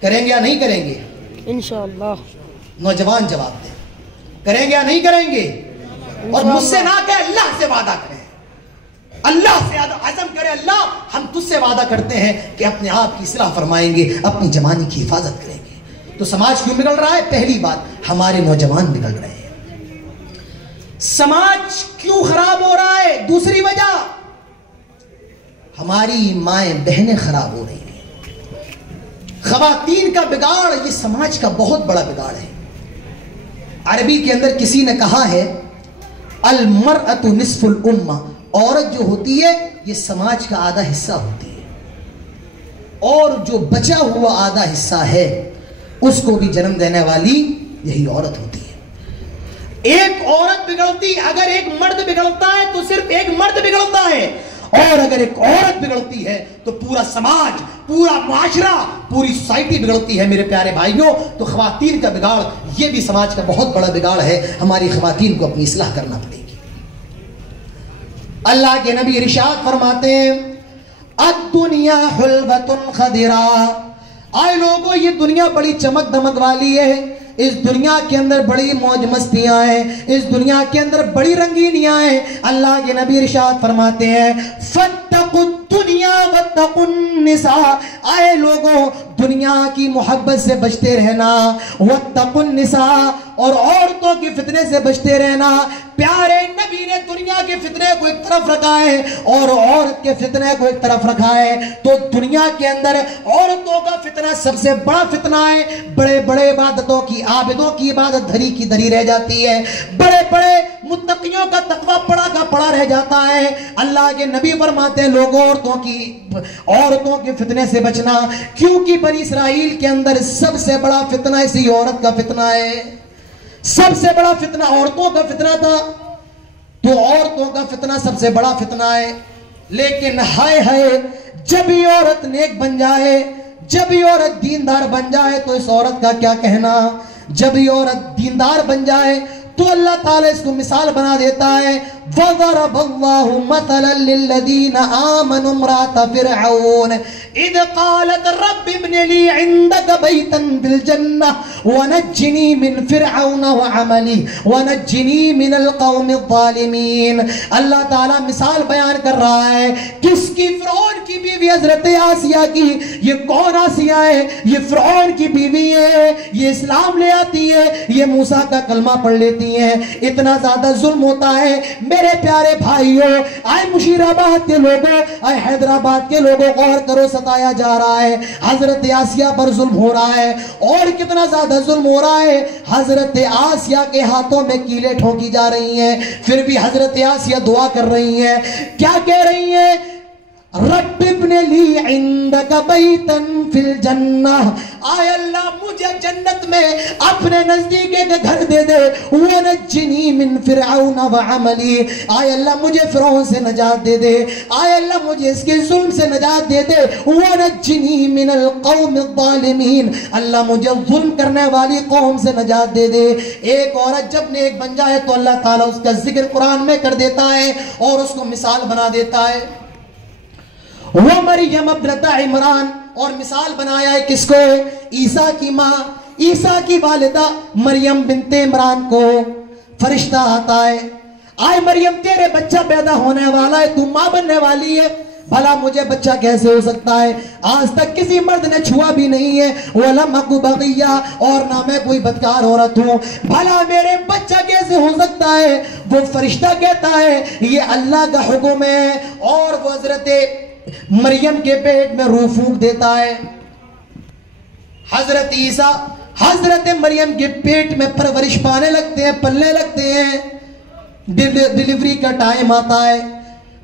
کریں گے یا نہیں کریں گے؟ انشاءاللہ. نوجوان جواب دیں, کریں گے یا نہیں کریں گے؟ اور مجھ سے نہ کہ اللہ سے وعدہ کریں, اللہ سے عزم کرے اللہ ہم تجھ سے وعدہ کرتے ہیں کہ اپنے آپ کی اصلاح فرمائیں گے, اپنی جوانی کی حفاظت کریں گے. تو سماج کیوں بگڑ رہا ہے؟ پہلی بات ہمارے نوجوان بگڑ رہے ہیں. سماج کیوں خراب ہو رہا ہے؟ دوسری وجہ ہماری مائیں بہنیں خراب ہو رہی ہیں. خواتین کا بگاڑ یہ سماج کا بہت بڑا بگاڑ ہے. عربی کے اندر کسی نے کہا ہے المرأۃ نصف الامہ, عورت جو ہوتی ہے یہ سماج کا آدھا حصہ ہوتی ہے, اور جو بچا ہوا آدھا حصہ ہے اس کو بھی جنم دینے والی یہی عورت ہوتی ہے. ایک عورت بگڑتی, اگر ایک مرد بگڑتا ہے تو صرف ایک مرد بگڑتا ہے, اور اگر ایک عورت بگڑتی ہے تو پورا سماج, پورا معاشرہ, پوری سوسائٹی بگڑتی ہے. میرے پیارے بھائیوں, تو خواتین کا بگاڑ یہ بھی سماج کا بہت بڑا بگاڑ ہے. ہماری خواتین کو اپنی اصلاح کرنا پڑے گی. اللہ کے نبی ارشاد فرماتے ہیں الدنیا حلوۃ خضرا, آئے لوگوں یہ دنیا بڑی چمک دمک والی ہے, اس دنیا کے اندر بڑی موج مستیاں ہیں, اس دنیا کے اندر بڑی رنگینیاں ہیں. اللہ کے نبی ارشاد فرماتے ہیں فاتقوا الدنیا واتقوا النساء, آئے لوگوں دنیا کی محبت سے بچتے رہنا, واتقوا النساء اور عورتوں کی فتنے سے بچتے رہنا. پیارے نبی نے دنیا کے فتنے کو ایک طرف رکھا ہے اور عورت کے فتنے کو ایک طرف رکھا ہے. تو دنیا کے اندر عورتوں کا فتنہ سب سے بڑا فتنہ ہے. بڑے بڑے عبادتوں کی, عابدوں کی عبادت دھری کی دھری رہ جاتی ہے, بڑے بڑے متقیوں کا تقوی پڑا کا پڑا رہ جاتا ہے. اللہ کے نبی فرماتے ہیں لوگوں عورتوں کے فتنے سے بچنا, کیونکہ بنی اسرائیل کے اندر سب سے بڑا فتنہ اسی عورت کا فتنہ ہے. سب سے بڑا فتنہ عورتوں کا فتنہ تھا, تو عورتوں کا فتنہ سب سے بڑا فتنہ ہے. لیکن ہائے ہائے, جب یہ عورت نیک بن جائے, جب یہ عورت دیندار بن جائے تو اس عورت کا کیا کہنا. جب یہ عورت دیندار بن جائے تو اللہ تعالیٰ اس کو مثال بنا دیتا ہے وَضَرَبَ اللَّهُ مَثَلًا لِلَّذِينَ آمَنُوا امْرَأَتَ فِرْعَوْنَ إِذْ قَالَتْ رَبِّ ابْنِ لِي عِندَكَ بَيْتًا فِي الْجَنَّةِ وَنَجِّنِي مِنْ فِرْعَوْنَ وَعَمَلِهِ وَنَجِّنِي مِنَ الْقَوْمِ الظَّالِمِينَ. اللہ تعالیٰ مثال بیان کر رہا ہے کس کی؟ فرعون کی بیوی حضرت آسیہ کی. یہ کون آسیہ ہے؟ یہ فرعون کی بیوی ہے. یہ اسلام لے آتی ہے, یہ موسیٰ کا کلمہ پڑھ لیتی ہیں. اتنا زیادہ ظلم ہوتا ہے میرے پیارے بھائیوں. آئے مشیر آباد کے لوگوں, آئے حیدرآباد کے لوگوں, غور کرو, ستایا جا رہا ہے, حضرت آسیہ پر ظلم ہو رہا ہے. اور کتنا زیادہ ظلم ہو رہا ہے, حضرت آسیہ کے ہاتھوں میں کیلیں ٹھوکی جا رہی ہیں, پھر بھی حضرت آسیہ دعا کر رہی ہیں. کیا کہہ رہی ہیں؟ رب ابن لی عندک بیتا فی الجنہ, آئے اللہ مجھے جنت میں اپنے نزدیک ایک گھر دے دے. ونجنی من فرعون وعملی, آئے اللہ مجھے فرعون سے نجات دے دے, آئے اللہ مجھے اس کے ظلم سے نجات دے دے. ونجنی من القوم الظالمین, اللہ مجھے ظلم کرنے والی قوم سے نجات دے دے. ایک عورت جب نیک بن جائے تو اللہ تعالیٰ اس کا ذکر قرآن میں کر دیتا ہے اور اس کو مثال بنا دیتا ہے. وہ مریم ابنت عمران, اور مثال بنایا ہے کس کو؟ عیسیٰ کی ماں, عیسیٰ کی والدہ مریم بنت عمران کو. فرشتہ آتا ہے, آئے مریم تیرے بچہ پیدا ہونے والا ہے, تو ماں بننے والی ہے. بھلا مجھے بچہ کیسے ہو سکتا ہے؟ آج تک کسی مرد نے چھوا بھی نہیں ہے. وَلَمْ أَكُ بَغِيًّا, اور نہ میں کوئی بدکار عورت ہوں, بھلا میرے بچہ کیسے ہو سکتا ہے؟ وہ فرشتہ کہتا ہے یہ اللہ کا حکم ہے, اور وہ حضرت مریم کے پیٹ میں روح پھونک دیتا ہے. حضرت عیسیٰ حضرت مریم کے پیٹ میں پرورش پانے لگتے ہیں, پلنے لگتے ہیں. ڈیلیوری کا ٹائم آتا ہے,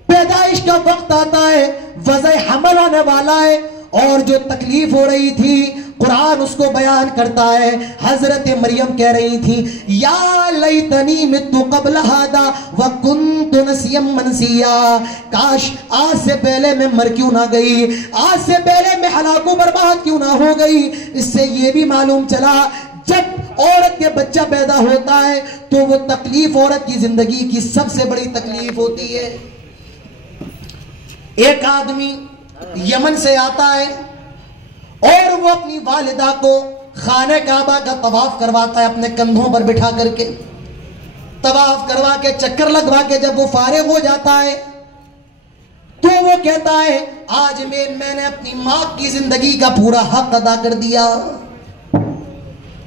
پیدائش کا وقت آتا ہے, وضع حمل ہونے والا ہے, اور جو تکلیف ہو رہی تھی قرآن اس کو بیان کرتا ہے. حضرت مریم کہہ رہی تھی یا لیتنی مت قبل ھذا وکنت نسیا منسیا, کاش آج سے پہلے میں مر کیوں نہ گئی, آج سے پہلے میں ہلاک و برباد کیوں نہ ہو گئی. اس سے یہ بھی معلوم چلا جب عورت کے بچہ پیدا ہوتا ہے تو وہ تکلیف عورت کی زندگی کی سب سے بڑی تکلیف ہوتی ہے. ایک آدمی یمن سے آتا ہے اور وہ اپنی والدہ کو خانہ کعبہ کا طواف کرواتا ہے اپنے کندھوں پر بٹھا کر کے. طواف کروا کے چکر لگوا کے جب وہ فارغ ہو جاتا ہے تو کہتا ہے آج میں نے اپنی ماں کی زندگی کا پورا حق ادا کر دیا.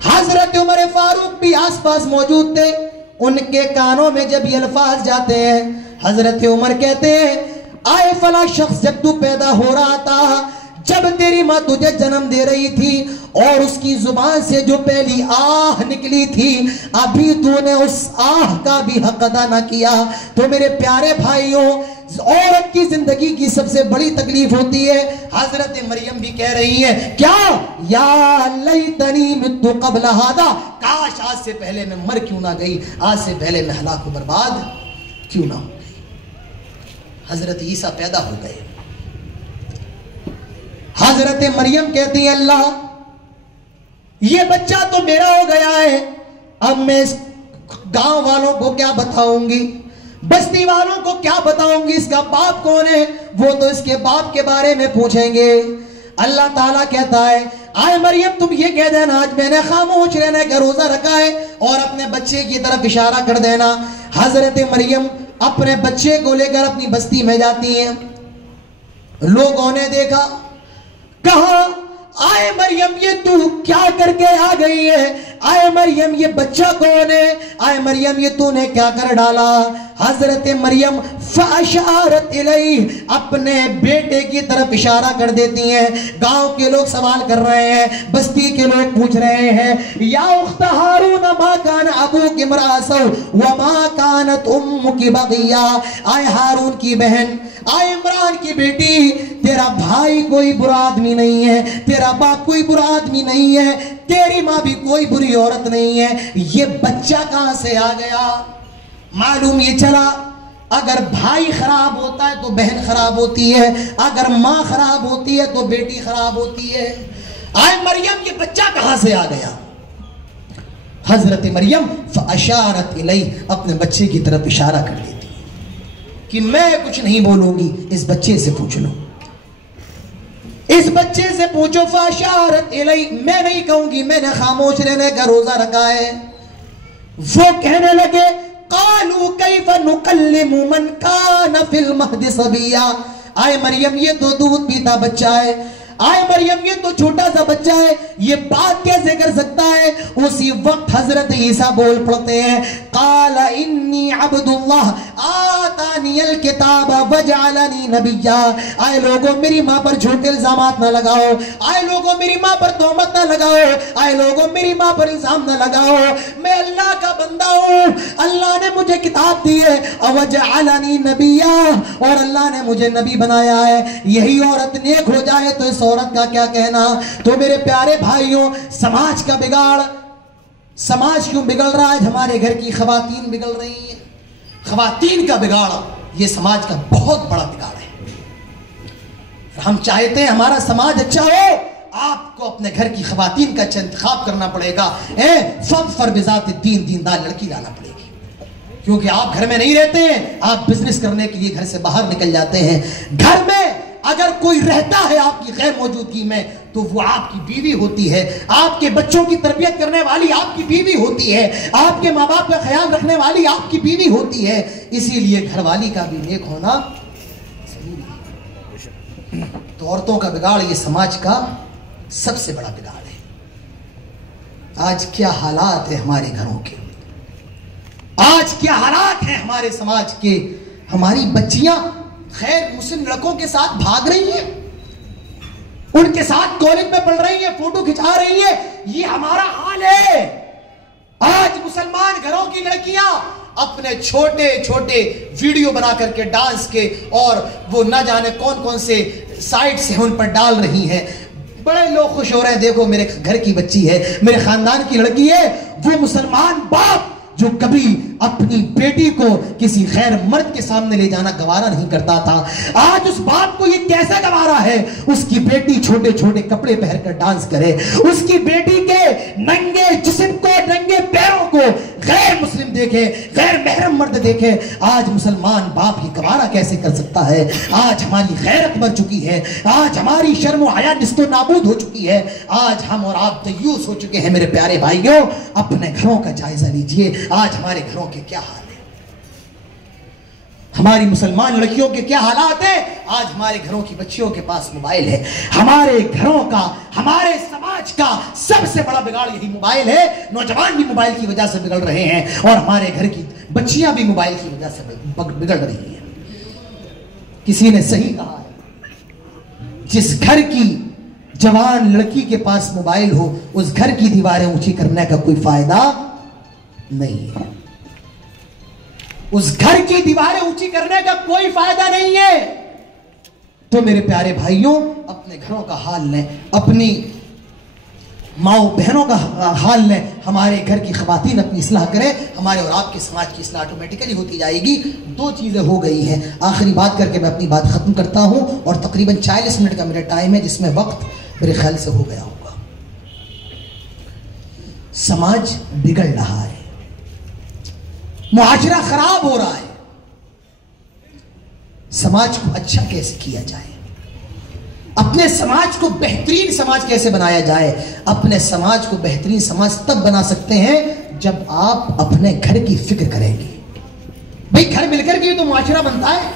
حضرت عمر فاروق بھی آس پاس موجود تھے. ان کے کانوں میں جب یہ الفاظ جاتے ہیں, حضرت عمر کہتے ہیں آئے فلاں شخص, جب تو پیدا ہو رہا تھا, جب تیری ماں تجھے جنم دے رہی تھی اور اس کی زبان سے جو پہلی آہ نکلی تھی, ابھی تو نے اس آہ کا بھی حق ادا نہ کیا. تو میرے پیارے بھائیوں, عورت کی زندگی کی سب سے بڑی تکلیف ہوتی ہے. حضرت مریم بھی کہہ رہی ہیں کیا, یا لیتنی مت قبل ھذا, کاش آج سے پہلے میں مر کیوں نہ گئی, آج سے پہلے میں ہلاک و برباد کیوں نہ ہو گئی. حضرت عیسیٰ پیدا ہو گئے. حضرت مریم کہتی ہیں اللہ یہ بچہ تو میرا ہو گیا ہے, اب میں اس گاؤں والوں کو کیا بتاؤں گی, بستی والوں کو کیا بتاؤں گی, اس کا باپ کون ہے, وہ تو اس کے باپ کے بارے میں پوچھیں گے. اللہ تعالیٰ کہتا ہے آئے مریم تم یہ کہہ دینا آج میں نے خاموش رہنے کا روزہ رکھا ہے, اور اپنے بچے کی طرف اشارہ کر دینا. حضرت مریم اپنے بچے کو لے کر اپنی بستی میں جاتی ہیں. لوگوں نے دیکھا, کہا آئے مریم یہ تو کیا کر کے آ گئی ہے, آئے مریم یہ بچہ کون ہے, آئے مریم یہ تو نے کیا کر ڈالا. حضرت مریم فاشارت الیہ, اپنے بیٹے کی طرف اشارہ کر دیتی ہیں. گاؤں کے لوگ سوال کر رہے ہیں, بستی کے لوگ پوچھ رہے ہیں یا اخت ہارون ما کان ابوک امرأ سوء وما کانت امک بغیہ, آئے ہارون کی بہن, آئے عمران کی بیٹی, تیرا بھائی کوئی برا آدمی نہیں ہے, تیرا باپ کوئی برا آدمی نہیں ہے, تیری ماں بھی کوئی بری عورت نہیں ہے, یہ بچہ کہاں سے آ گیا. معلوم یہ چلا اگر بھائی خراب ہوتا ہے تو بہن خراب ہوتی ہے, اگر ماں خراب ہوتی ہے تو بیٹی خراب ہوتی ہے. آئے مریم یہ بچہ کہاں سے آ گیا. حضرت مریم فاشارت الیہ, اپنے بچے کی طرف اشارہ کر دیتی کہ میں کچھ نہیں بولوں گی, اس بچے سے پوچھ لو, اس بچے سے پوچھو. فاشارت الیہ, میں نہیں کہوں گی, میں نے خاموش رہنے کا روزہ رکھا ہے. وہ کہنے لگے قالوا کیف نکلم من کان فی المہد صبیا, آئے مریم یہ تو دودھ پیتا بچہ ہے, آئے مریم یہ تو چھوٹا سا بچہ ہے, یہ بات کیسے کر سکتا ہے. اسی وقت حضرت عیسیٰ بول پڑتے ہیں قال انی عبد اللہ آتانی الکتاب وجعلنی نبیا. آئے لوگوں میری ماں پر جھوٹے الزامات نہ لگاؤ, آئے لوگوں میری ماں پر تہمت نہ لگاؤ, آئے لوگوں میری ماں پر الزام نہ لگاؤ, میں اللہ کا بندہ ہوں, اللہ نے مجھے کتاب دی ہے, وجعلنی نبیا, اور اللہ نے مجھے نبی بنایا ہے. یہی عورت نیک ہو جائے تو اس عورت کا کیا کہنا. تو میرے پیارے بھائیوں, سماج کا بگاڑ, سماج کیوں بگڑ رہا ہے, ہمارے گھر کی خواتین بگڑ رہی ہیں. خواتین کا بگاڑ یہ سماج کا بہت بڑا بگاڑ ہے. ہم چاہتے ہیں ہمارا سماج اچھا ہو, آپ کو اپنے گھر کی خواتین کا انتخاب کرنا پڑے گا. فَظْفَرْ بِذَاتِ الدِّین, دیندار لڑکی لانا پڑے گی, کیونکہ آپ گھر میں نہیں رہتے ہیں, آپ بزنس کرنے کے لیے گھر سے باہر نکل جاتے ہیں. گھر میں اگر کوئی رہتا ہے آپ کی غیر موجودگی میں تو وہ آپ کی بیوی ہوتی ہے, آپ کے بچوں کی تربیت کرنے والی آپ کی بیوی ہوتی ہے, آپ کے ماں باپ کا خیال رکھنے والی آپ کی بیوی ہوتی ہے. اسی لیے گھر والی کا بھی نیک ہونا ضروری ہے. تو عورتوں کا بگاڑ یہ سماج کا سب سے بڑا بگاڑ ہے. آج کیا حالات ہیں ہمارے گھروں کے, آج کیا حالات ہیں ہمارے سماج کے. ہماری بچیاں خیر مسلم لڑکوں کے ساتھ بھاگ رہی ہیں, ان کے ساتھ کالج میں پڑھ رہی ہیں, فوٹو کھچا رہی ہیں. یہ ہمارا حال ہے. آج مسلمان گھروں کی لڑکیاں اپنے چھوٹے چھوٹے ویڈیو بنا کر کے ڈانس کے اور وہ نہ جانے کون کون سے سائٹ سے ان پر ڈال رہی ہیں. بڑے لوگ خوش ہو رہے ہیں, دیکھو میرے گھر کی بچی ہے, میرے خاندان کی لڑکی ہے. وہ مسلمان باپ جو کبھی اپنی بیٹی کو کسی غیر مرد کے سامنے لے جانا گوارا نہیں کرتا تھا, آج اس باپ کو یہ کیسے گوارا ہے اس کی بیٹی چھوٹے چھوٹے کپڑے پہن کر ڈانس کرے, اس کی بیٹی کے ننگے جسم کو, ننگے پیروں کو غیر مسلم دیکھے, غیر محرم مرد دیکھے. آج مسلمان باپ یہ گوارا کیسے کر سکتا ہے. آج ہماری غیرت مر چکی ہے, آج ہماری شرم و حیا نیست و نابود ہو چکی ہے. آج ہم اور آپ دیوس ہو چکے ہیں. میرے پیارے بھائیوں, اپنے گھروں کا جائزہ لیجئے. آج ہمارے گھروں کے کیا حال ہے, ہماری مسلمان لڑکیوں کے کیا حالات ہیں. آج ہمارے گھروں کی بچیوں کے پاس موبائل ہے. ہمارے گھروں کا, ہمارے سماج کا سب سے بڑا بگاڑ یہی موبائل ہے. نوجوان بھی موبائل کی وجہ سے بگڑ رہے ہیں اور ہمارے گھر کی بچیاں بھی موبائل کی وجہ سے بگڑ رہی ہیں. کسی نے صحیح کہا ہے, جس گھر کی جوان لڑکی کے پاس موبائل ہو اس گھر کی دیواریں اونچی کرنے کا کوئی فائدہ نہیں ہے. اس گھر کی دیواریں اونچی کرنے کا کوئی فائدہ نہیں ہے. تو میرے پیارے بھائیوں, اپنے گھروں کا حال لیں, اپنی ماؤں بہنوں کا حال لیں. ہمارے گھر کی خواتین اپنی اصلاح کریں, ہمارے اور آپ کے سماج کی اصلاح آٹومیٹیکلی ہوتی جائے گی. 2 چیزیں ہو گئی ہیں. آخری بات کر کے میں اپنی بات ختم کرتا ہوں, اور تقریباً 40 منٹ کا میرا ٹائم ہے, جس میں وقت میرے خیال سے ہو گیا ہوگا. سماج بگڑ رہا ہے, معاشرہ خراب ہو رہا ہے. سماج کو اچھا کیسے کیا جائے, اپنے سماج کو بہترین سماج کیسے بنایا جائے. اپنے سماج کو بہترین سماج تب بنا سکتے ہیں جب آپ اپنے گھر کی فکر کریں گے. بھئی گھر مل کر کے تو معاشرہ بنتا ہے,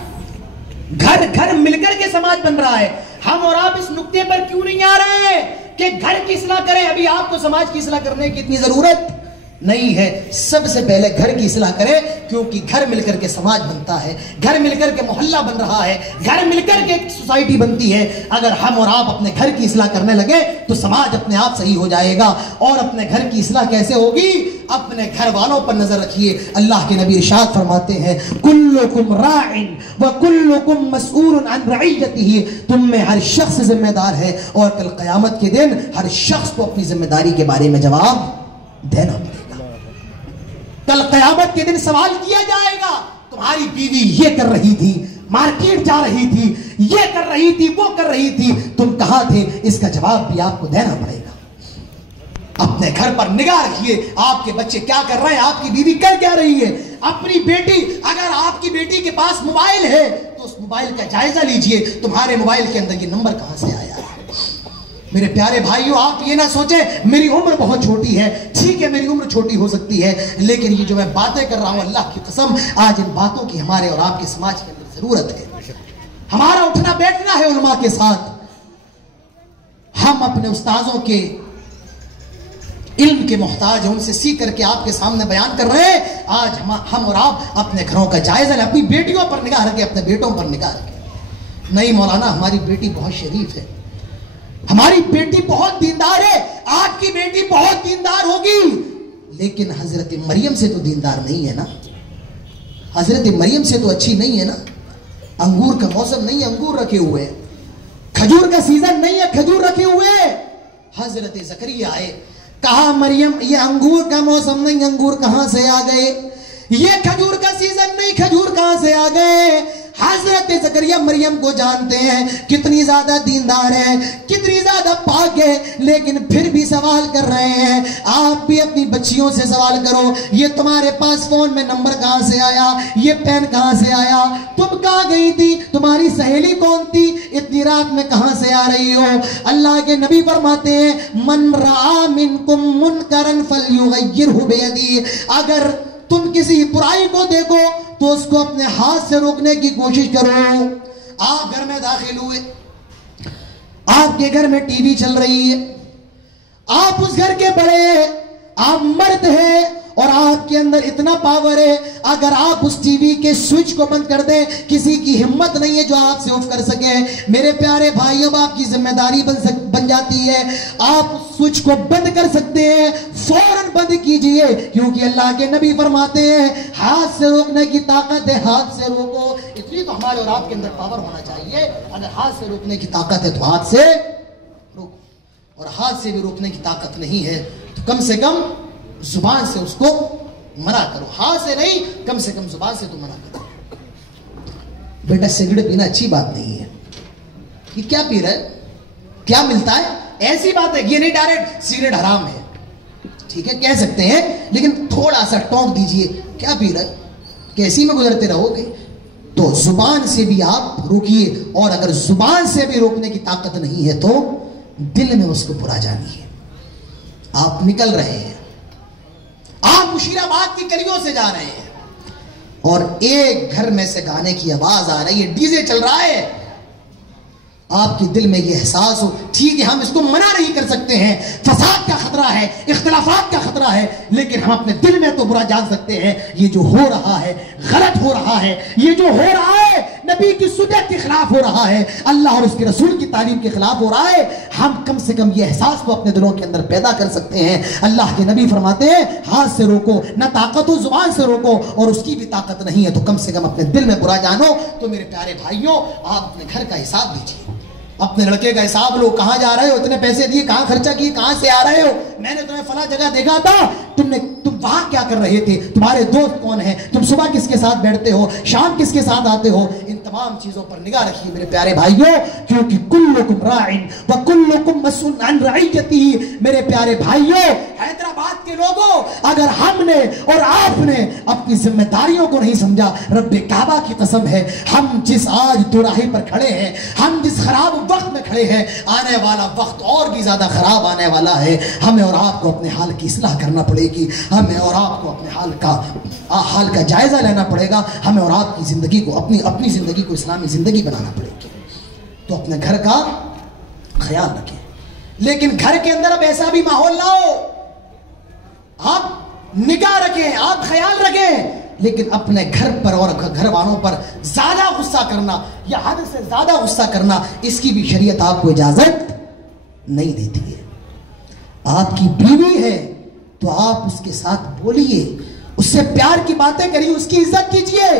گھر مل کر کے سماج بن رہا ہے. ہم اور آپ اس نقطے پر کیوں نہیں آ رہے ہیں کہ گھر کی اصلاح کریں؟ ابھی آپ کو سماج کی اصلاح کرنے کی اتنی ضرورت نہیں ہے. سب سے پہلے گھر کی اصلاح کریں, کیونکہ گھر مل کر کے سماج بنتا ہے, گھر مل کر کے محلہ بن رہا ہے, گھر مل کر کے سوسائٹی بنتی ہے. اگر ہم اور آپ اپنے گھر کی اصلاح کرنے لگے تو سماج اپنے آپ صحیح ہو جائے گا. اور اپنے گھر کی اصلاح کیسے ہوگی؟ اپنے گھر والوں پر نظر رکھیے. اللہ کے نبی ارشاد فرماتے ہیں, کلکم راع وکلکم مسئول عن رعیتہ. تم میں ہر شخص ذمہ دار ہے اور کل قیامت کے دن ہر شخص کو اپنی ذمہ داری کے بارے میں جواب دینا پڑے گا. کل قیامت کے دن سوال کیا جائے گا, تمہاری بیوی یہ کر رہی تھی, مارکیٹ جا رہی تھی, یہ کر رہی تھی, وہ کر رہی تھی, تم کہاں تھے؟ اس کا جواب بھی آپ کو دینا پڑے گا. اپنے گھر پر نگاہ رکھیے, آپ کے بچے کیا کر رہے ہیں, آپ کی بیوی کر کیا رہی ہے. اپنی بیٹی, اگر آپ کی بیٹی کے پاس موبائل ہے تو اس موبائل کا جائزہ لیجئے, تمہارے موبائل کے اندر یہ نمبر کہاں سے آیا ہے. میرے پیارے بھائیوں, آپ یہ نہ سوچیں میری عمر بہت چھوٹی ہے. ٹھیک ہے, میری عمر چھوٹی ہو سکتی ہے, لیکن یہ جو میں باتیں کر رہا ہوں, اللہ کی قسم آج ان باتوں کی ہمارے اور آپ کے سماج کے اندر ضرورت ہے. ہمارا اٹھنا بیٹھنا ہے علماء کے ساتھ. ہم اپنے استاذوں کے علم کے محتاج ہیں, ان سے سیکھ کر کے آپ کے سامنے بیان کر رہے ہیں. آج ہم اور آپ اپنے گھروں کا جائزہ لیں, اپنی بیٹیوں پر نگاہ رکھیں, اپنے بیٹوں پر نگاہ رکھیں. نہیں مولانا, ہماری بیٹی بہت شریف ہے, ہماری بیٹی بہت دیندار ہے. آپ کی بیٹی بہت دیندار ہوگی, لیکن حضرت مریم سے تو دیندار نہیں ہے نا, حضرت مریم سے تو اچھی نہیں ہے نا. انگور کا موسم نہیں ہے, انگور رکھے ہوئے ہیں. کھجور کا سیزن نہیں ہے, کھجور رکھے ہوئے ہیں. حضرت زکریا آئے, کہا مریم یہ انگور کا موسم نہیں, انگور کہاں سے آ گئے؟ یہ کھجور کا سیزن نہیں, کھجور کہاں سے آ گئے؟ حضرت زکریا مریم کو جانتے ہیں, کتنی زیادہ دیندار ہے, کتنی زیادہ پاک ہے, لیکن پھر بھی سوال کر رہے ہیں. آپ بھی اپنی بچیوں سے سوال کرو, یہ تمہارے پاس فون میں نمبر کہاں سے آیا, یہ پین کہاں سے آیا, تم کہاں گئی تھی, تمہاری سہیلی کون تھی, اتنی رات میں کہاں سے آ رہی ہو. اللہ کے نبی فرماتے ہیں, من رعا منکم منکرا فلیغیرہ بیدی. اگر تم کسی برائی کو دیکھو تو اس کو اپنے ہاتھ سے روکنے کی کوشش کرو. آپ گھر میں داخل ہوئے, آپ کے گھر میں ٹی وی چل رہی ہے, آپ اس گھر کے بڑے ہیں, آپ مرد ہیں اور آپ کے اندر اتنا پاور ہے, اگر آپ اس ٹی وی کے سوئچ کو بند کر دیں, کسی کی ہمت نہیں ہے جو آپ سے آف کر سکے. میرے پیارے بھائیوں, آپ کی ذمہ داری بن جاتی ہے, آپ سوئچ کو بند کر سکتے ہیں, فوراً بند کیجئے, کیونکہ اللہ کے نبی فرماتے ہیں ہاتھ سے روکنے کی طاقت ہے, ہاتھ سے روکو. اس لیے تو ہمارے اور آپ کے اندر پاور ہونا چاہیے. اگر ہاتھ سے روکنے کی طاقت ہے تو ہاتھ سے روکو, اور ہاتھ سے بھی روکنے کی طاقت نہیں ہے تو کم سے کم زبان سے اس کو منع کرو. ہاتھ سے نہیں, کم سے کم زبان سے تو منع کرو. بیٹا سگریٹ پینا اچھی بات نہیں ہے. یہ کیا پی رہا ہے, کیا ملتا ہے, ایسی بات ہے. یہ نہیں ڈائریکٹ سگریٹ حرام ہے, ٹھیک ہے کہہ سکتے ہیں, لیکن تھوڑا سا ٹونک دیجئے, کیا پی رہا ہے, کیسی میں گزرتے رہو گے. تو زبان سے بھی آپ روکیے, اور اگر زبان سے بھی روکنے کی طاقت نہیں ہے تو دل میں اس کو برا جانیے. آپ نکل رہے ہیں, آپ مشیر آباد کی گلیوں سے جا رہے ہیں, اور ایک گھر میں سے گانے کی آواز آ رہی ہے, ڈی جے چل رہا ہے, آپ کے دل میں یہ احساس ہو ٹھیک ہے ہم اس کو منع نہیں کر سکتے ہیں, فساد کا خطرہ ہے, اختلافات کا خطرہ ہے, لیکن ہم اپنے دل میں تو برا جان سکتے ہیں یہ جو ہو رہا ہے غلط ہو رہا ہے, یہ جو ہو رہا ہے نبی کی سنت کے خلاف ہو رہا ہے, اللہ اور اس کے رسول کی تعلیم کے خلاف ہو رہا ہے. ہم کم سے کم یہ احساس تو اپنے دلوں کے اندر پیدا کر سکتے ہیں. اللہ کے نبی فرماتے ہیں ہاتھ سے روکو نہ طاقت ہو, زبان سے روکو اور اس کی بھی طاقت نہیں ہے تو کم سے کم اپنے دل میں برا جانو. تو میرے پیارے بھائیوں آپ اپنے گھر کا حساب لیجیے, اپنے لڑکے کا حساب لو, کہاں جا رہے ہو, اتنے پیسے دیے کہاں خرچہ کیے, کہاں سے آ رہے ہو, میں نے تمہیں فلاں جگہ دیکھا تھا, تم وہاں کیا کر رہے تھے, تمہارے دوست کون ہیں, تم صبح کس کے ساتھ بیٹھتے ہو, شام کس کے ساتھ آتے ہو. ان تمام چیزوں پر نگاہ رکھیے میرے پیارے بھائیوں, کیونکہ کلکم راعٍ وکلکم مسئول عن رعیتہ. میرے پیارے بھائیوں حیدرآباد کے لوگوں, اگر ہم نے اور آپ نے اپنی ذمہ داریوں کو نہیں سمجھا, رب کعبہ کی قسم ہے ہم جس آج دوراہے پر کھڑے ہیں, ہم جس خراب وقت میں کھڑے ہیں, آنے والا وقت اور بھی زیادہ خراب آنے والا ہے. ہمیں اور آپ کو اپنے حال کی اصلاح کرنا پڑے گی, ہمیں اور آپ کو اپنے حال کا جائزہ لینا پڑے گا, ہمیں اور آپ کی زندگی کو اپنی زندگی کو اسلامی زندگی بنانا پڑے گی. تو اپنے گھر کا خیال رکھیں, لیکن گھر کے اندر اب ایسا بھی ماحول نہ ہو, آپ نگاہ رکھیں, آپ خیال رکھیں, لیکن اپنے گھر پر اور گھر والوں پر زیادہ غصہ کرنا یا حد سے زیادہ غصہ کرنا, اس کی بھی شریعت آپ کو اجازت نہیں دیتی ہے. آپ کی بیوی ہے تو آپ اس کے ساتھ بولیے, اس سے پیار کی باتیں کریے, اس کی عزت کیجیے.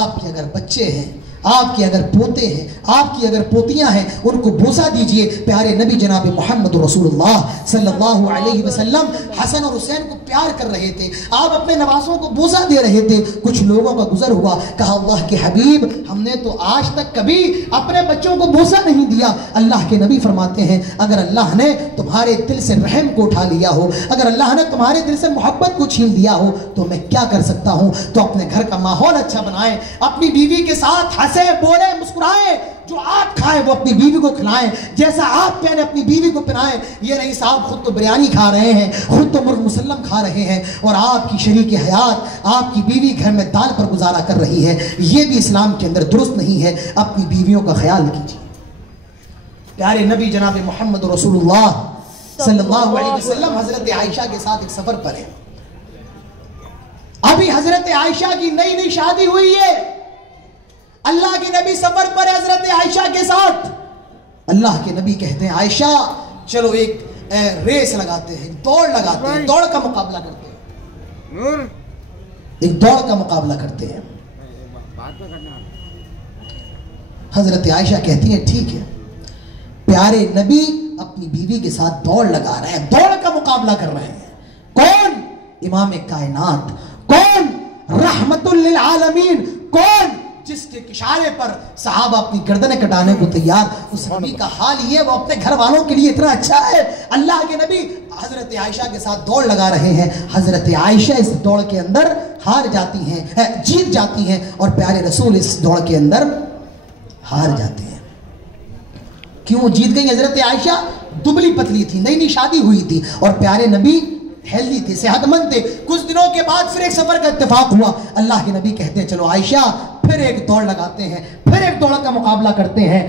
آپ کے اگر بچے ہیں, آپ کے اگر پوتے ہیں, آپ کی اگر پوتیاں ہیں, ان کو بوسہ دیجئے. پیارے نبی جناب محمد رسول اللہ صلی اللہ علیہ وسلم حسن اور حسین کو پیار کر رہے تھے, آپ اپنے نوازوں کو بوسہ دے رہے تھے. کچھ لوگوں کا گزر ہوا, کہا اللہ کے حبیب ہم نے تو آج تک کبھی اپنے بچوں کو بوسہ نہیں دیا. اللہ کے نبی فرماتے ہیں اگر اللہ نے تمہارے دل سے رحم کو اٹھا لیا ہو, اگر اللہ نے تمہارے دل سے محبت کو چھین لیا ہو تو میں کیا کر سکتا ہوں. تو اپنے گھر کا ماحول اچھا بنائیں, اپنی بیوی کے ساتھ ہنسیں, بولیں, مسکرائیں, جو آپ کھائیں وہ اپنی بیوی کو کھلائیں, جیسا آپ پہنے اپنی بیوی کو پہنائیں. یہ نہیں صاحب خود تو بریانی کھا رہے ہیں, خود تو مرغ مسلم کھا رہے ہیں اور آپ کی شریک حیات آپ کی بیوی گھر میں دال پر گزارا کر رہی ہے, یہ بھی اسلام کے اندر درست نہیں ہے. اپنی بیویوں کا خیال کیجیے. پیارے نبی جناب محمد رسول اللہ صلی اللہ علیہ وسلم حضرت عائشہ کے ساتھ ایک سفر پر ہیں. ابھی حضرت عائشہ کی نئی نئی شادی ہوئی ہے, اللہ کے نبی سفر پر حضرت عائشہ کے ساتھ. اللہ کے نبی کہتے ہیں عائشہ چلو ایک ریس لگاتے ہیں, دوڑ لگاتے ہیں, دوڑ کا مقابلہ کرتے ہیں, ایک دوڑ کا مقابلہ کرتے ہیں. حضرت عائشہ کہتی ہیں ٹھیک ہے. پیارے نبی اپنی بیوی کے ساتھ دوڑ لگا رہے ہیں, دوڑ کا مقابلہ کر رہے ہیں. کون؟ امام کائنات, کون؟ رحمت للعالمین, کون جس کے اشارے پر صحابہ اپنی گردنیں کٹانے کو تیار. اس نبی کا حال یہ, وہ اپنے گھر والوں کے لیے اتنا اچھا ہے. اللہ کے نبی حضرت عائشہ کے ساتھ دوڑ لگا رہے ہیں. حضرت عائشہ اس دوڑ کے اندر ہار جاتی ہیں, جیت جاتی ہیں, اور پیارے رسول اس دوڑ کے اندر ہار جاتے ہیں. کیوں جیت گئی حضرت عائشہ؟ دبلی پتلی تھی, نئی نئی شادی ہوئی تھی, اور پیارے نبی ہیلدی تھے, صحت مند تھے. کچھ دنوں کے بعد پھر ایک سفر کا اتفاق ہوا. اللہ کے نبی کہتے ہیں چلو عائشہ پھر ایک دوڑ لگاتے ہیں, پھر ایک دوڑ کا مقابلہ کرتے ہیں.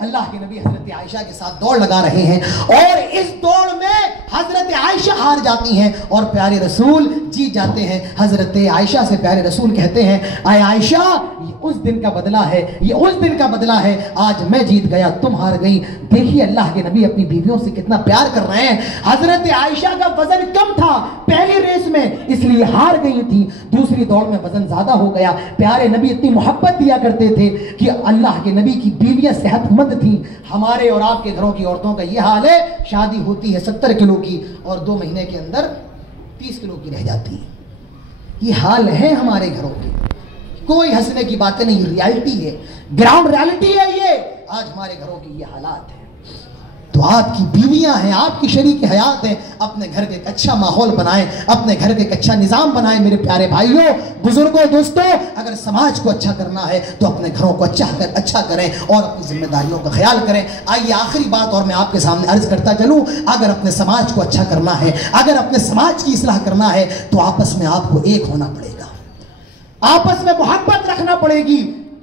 اللہ کے نبی حضرت عائشہ کے ساتھ دوڑ لگا رہے ہیں, اور اس دوڑ میں حضرت عائشہ ہار جاتی ہیں اور پیارے رسول جیت جاتے ہیں. حضرت عائشہ سے پیارے رسول کہتے ہیں اے عائشہ یہ اس دن کا بدلہ ہے, یہ اس دن کا بدلہ ہے, آج میں جیت گیا تم ہار گئی. دیکھیے اللہ کے نبی اپنی بیویوں سے کتنا پیار کر رہے ہیں. حضرت عائشہ کا وزن کم تھا پہلی ریس میں, اس لیے ہار گئی تھی. دوسری دوڑ میں وزن زیادہ ہو گیا. پیارے نبی اتنی محبت دیا کرتے تھے کہ اللہ کے نبی کی بیویاں صحت مند تھیں. ہمارے اور آپ کے گھروں کی عورتوں کا یہ حال ہے, شادی ہوتی ہے 70 کلو کی اور 2 مہینے کے اندر 30 کلو کی رہ جاتی ہے. یہ حال ہے ہمارے گھروں کی, کوئی ہنسنے کی باتیں نہیں, ریالٹی ہے, گراؤنڈ ریالٹی ہے. یہ آج ہمارے گھروں کی یہ حالات ہیں. تو آپ کی بیویاں ہیں, آپ کی شریک حیات ہیں, اپنے گھر کے ایک اچھا ماحول بنائیں, اپنے گھر کے ایک اچھا نظام بنائیں. میرے پیارے بھائیوں, بزرگوں, دوستوں, اگر سماج کو اچھا کرنا ہے تو اپنے گھروں کو اچھا کریں اور اپنی ذمہ داریوں کا خیال کریں. آئیے آخری بات اور میں آپ کے سامنے عرض کرتا چلوں, اگر اپنے سماج کو اچھا کرنا ہے, اگر اپنے سماج کی اصلاح کرنا ہے تو آپس میں آپ کو ایک ہونا پڑے گا, آپس میں محبت رکھنا پڑے گی.